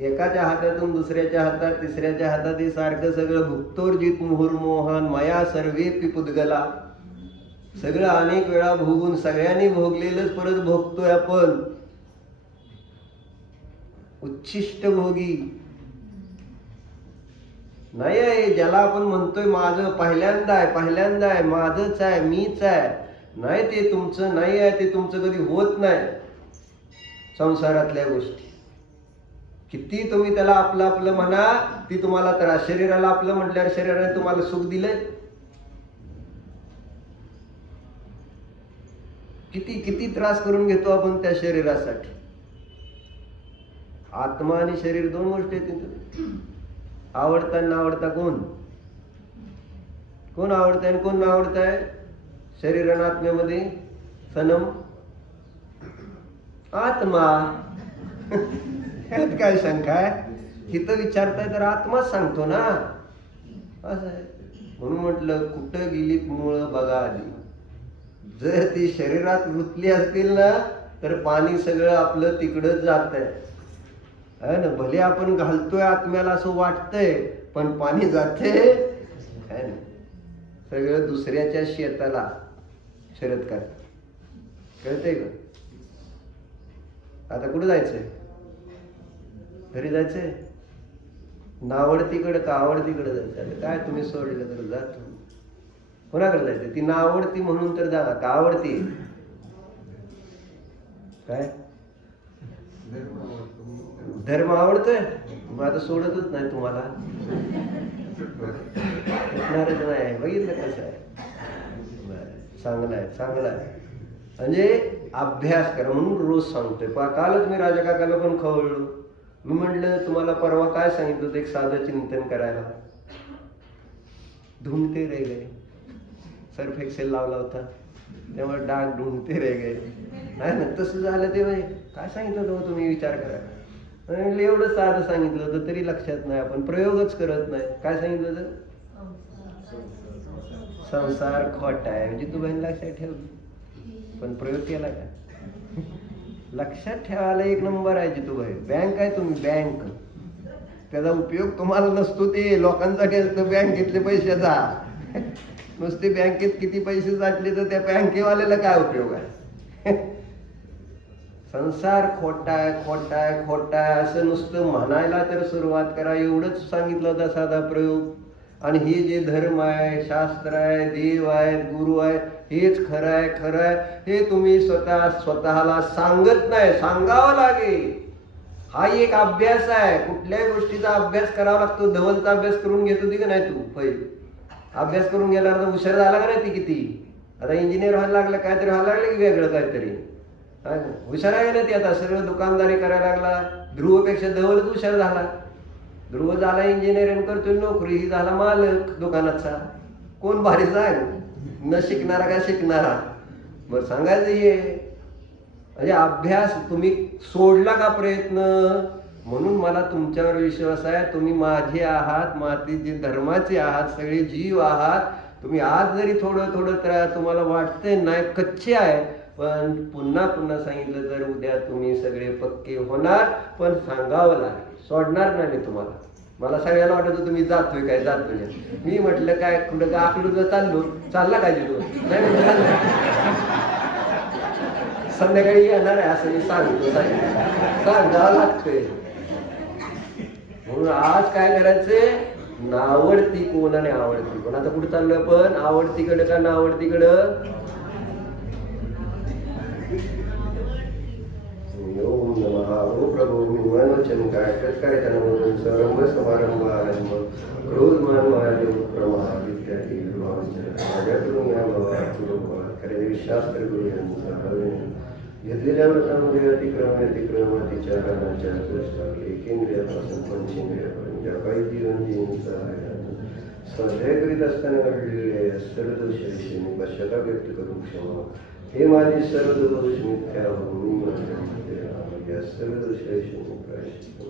एकाच्या हातातून दुसऱ्याच्या हातात, तिसऱ्याच्या हातात, हे सारखं सगळं भुक्तोर्जित मुहुर्मोहन मया सर्वे पिपुद्गला. सगळं अनेक वेळा भोगून सगळ्यांनी भोगलेलंच परत भोगतोय आपण. उच्छिष्ट भोगी नाही आहे. ज्याला आपण म्हणतोय माझं पहिल्यांदा आहे, माझंच आहे, मीच आहे, नाही ते तुमचं नाही आहे, ते तुमचं कधी होत नाही. संसारातल्या गोष्टी किती तुम्ही त्याला आपलं आपलं म्हणा, ती तुम्हाला तर शरीराला आपलं म्हटल्यावर शरीराने तुम्हाला सुख दिलंय. किती किती त्रास करून घेतो आपण त्या शरीरासाठी. आत्मा आणि शरीर दोन गोष्टी आहेत. आवडता न आवडता कोण? कोण आवडतंय आणि कोण नाही आवडतंय? शरीर आणि आत्म्यामध्ये सनम आत्मा. ह्यात काय शंका आहे? इथं विचारताय तर आत्माच सांगतो ना. असं आहे. म्हणून म्हटलं कुठं गेलीत मुळं बघा आधी. जर ती शरीरात रुतली असतील ना तर पाणी सगळं आपलं तिकडंच जात आहे ना. भले आपण घालतोय आत्म्याला असं वाटतंय पण पाणी जाते है ना. सगळं दुसऱ्याच्या शेताला शरद काय कळतंय का? आता कुठं जायचंय? घरी जायचंय? नावडतीकडे का आवडतीकडे जायचं? काय तुम्ही सोडलं तर जात. कोणाकडे जायचं? ती नावडती म्हणून तर जा का आवडती? काय धर्म आवडतोय? मग आता सोडतच नाही तुम्हाला. नाही. बघितलं कसं आहे? चांगलं आहे, चांगलं आहे. म्हणजे अभ्यास करा म्हणून रोज सांगतोय. कालच मी राजा काकाला पण खवळलो. मी म्हटलं तुम्हाला परवा काय सांगितलं होतं? एक साधं चिंतन करायला. ढूंढते रे गए. सर्फ एक्सेल लावला होता त्यामुळे डाग ढूंढते रे गए आहे ना. तसं झालं ते काय सांगितलं होतं तुम्ही विचार करा. एवढं साधं सांगितलं होतं तरी लक्षात नाही. आपण प्रयोगच करत नाही. काय सांगितलं होतं? संसार खोटा आहे. म्हणजे तू बहीण लक्षात ठेवली पण प्रयोग केला का? लक्षात ठेवायला एक नंबर आहे जितूबाई. बँक आहे तुम्ही, बँक. त्याचा उपयोग तुम्हाला नसतो. ते लोकांसाठी असतं बँकेतले पैशाचा. नुसते बँकेत किती पैसे साठले तर त्या बँकेवाल्याला काय उपयोग आहे? संसार खोटा आहे, खोटा आहे, खोटा आहे असं नुसतं म्हणायला तर सुरुवात करा. एवढंच सांगितलं होता साधा प्रयोग. आणि हे जे धर्म आहे, शास्त्र आहे, देव आहेत, गुरु आहेत, हेच खरं आहे, खरं आहे हे तुम्ही स्वतःला सांगत नाही. सांगावं लागेल. हा एक अभ्यास आहे. कुठल्याही गोष्टीचा अभ्यास करावा लागतो. धवलचा अभ्यास करून घेत होती का नाही तू? पहिले अभ्यास करून गेला तर हुशार झाला का नाही? ती किती आता इंजिनियर व्हायला लागला, काहीतरी व्हायला लागलं की वेगळं काहीतरी. हुशार आहे ना ती. आता सगळं दुकानदारी करायला लागला. ध्रुवपेक्षा धवलच हुशार झाला. ध्रुव झाला इंजिनिअरिंग करतोय नोकरी, ही झाला मालक दुकानाचा. कोण भारी जाय? न शिकणारा का शिकणारा? मग सांगायचं हे म्हणजे अभ्यास तुम्ही सोडला का प्रयत्न? म्हणून मला तुमच्यावर विश्वास आहे. तुम्ही माझे आहात, मातीचे धर्माचे आहात, सगळे जीव आहात. तुम्ही आज जरी थोडं थोडं तुम्हाला वाटतंय नाही कच्चे आहे पण पुन्हा पुन्हा सांगितलं तर उद्या तुम्ही सगळे पक्के होणार. पण सांगावं लागेल. सोडणार नाही मी तुम्हाला. मला सगळ्याला वाटत होतं मी जातोय काय जातोय. मी म्हटलं काय कुठं का आकडून चाललो. चालला काय जिरो नाही संध्याकाळी येणार आहे असं मी सांगतो. सांगावं लागतंय. म्हणून आज काय करायचंय? नावडती कोण आणि आवडती कोण. आता कुठं चाललोय आपण? आवडतीकडं का नावडतीकडं? ओम नमः. ओ प्रभू मी मनवचन काय कार्यक्रम समारंभ समारंभ आरंभ क्रोध मानवाय प्रमाद इत्यादी माझ्याकडून या बाबा खरे शास्त्र गुरु यांचा घेतलेल्या व्रतामध्ये अतिक्रम अतिचाराच्या एकेंद्रियापासून पंचेंद्रियापर्यंत ज्या काही जीवनजींचा स्वाध्याय करीत असताना घडलेले सर्व दोषाविषयी मी पश्चाताप व्यक्त करू क्षमा. हे माझे सर्व दोष मिथ्या हो. मी या सर्व दोषाविषयी प्रायश्चित्त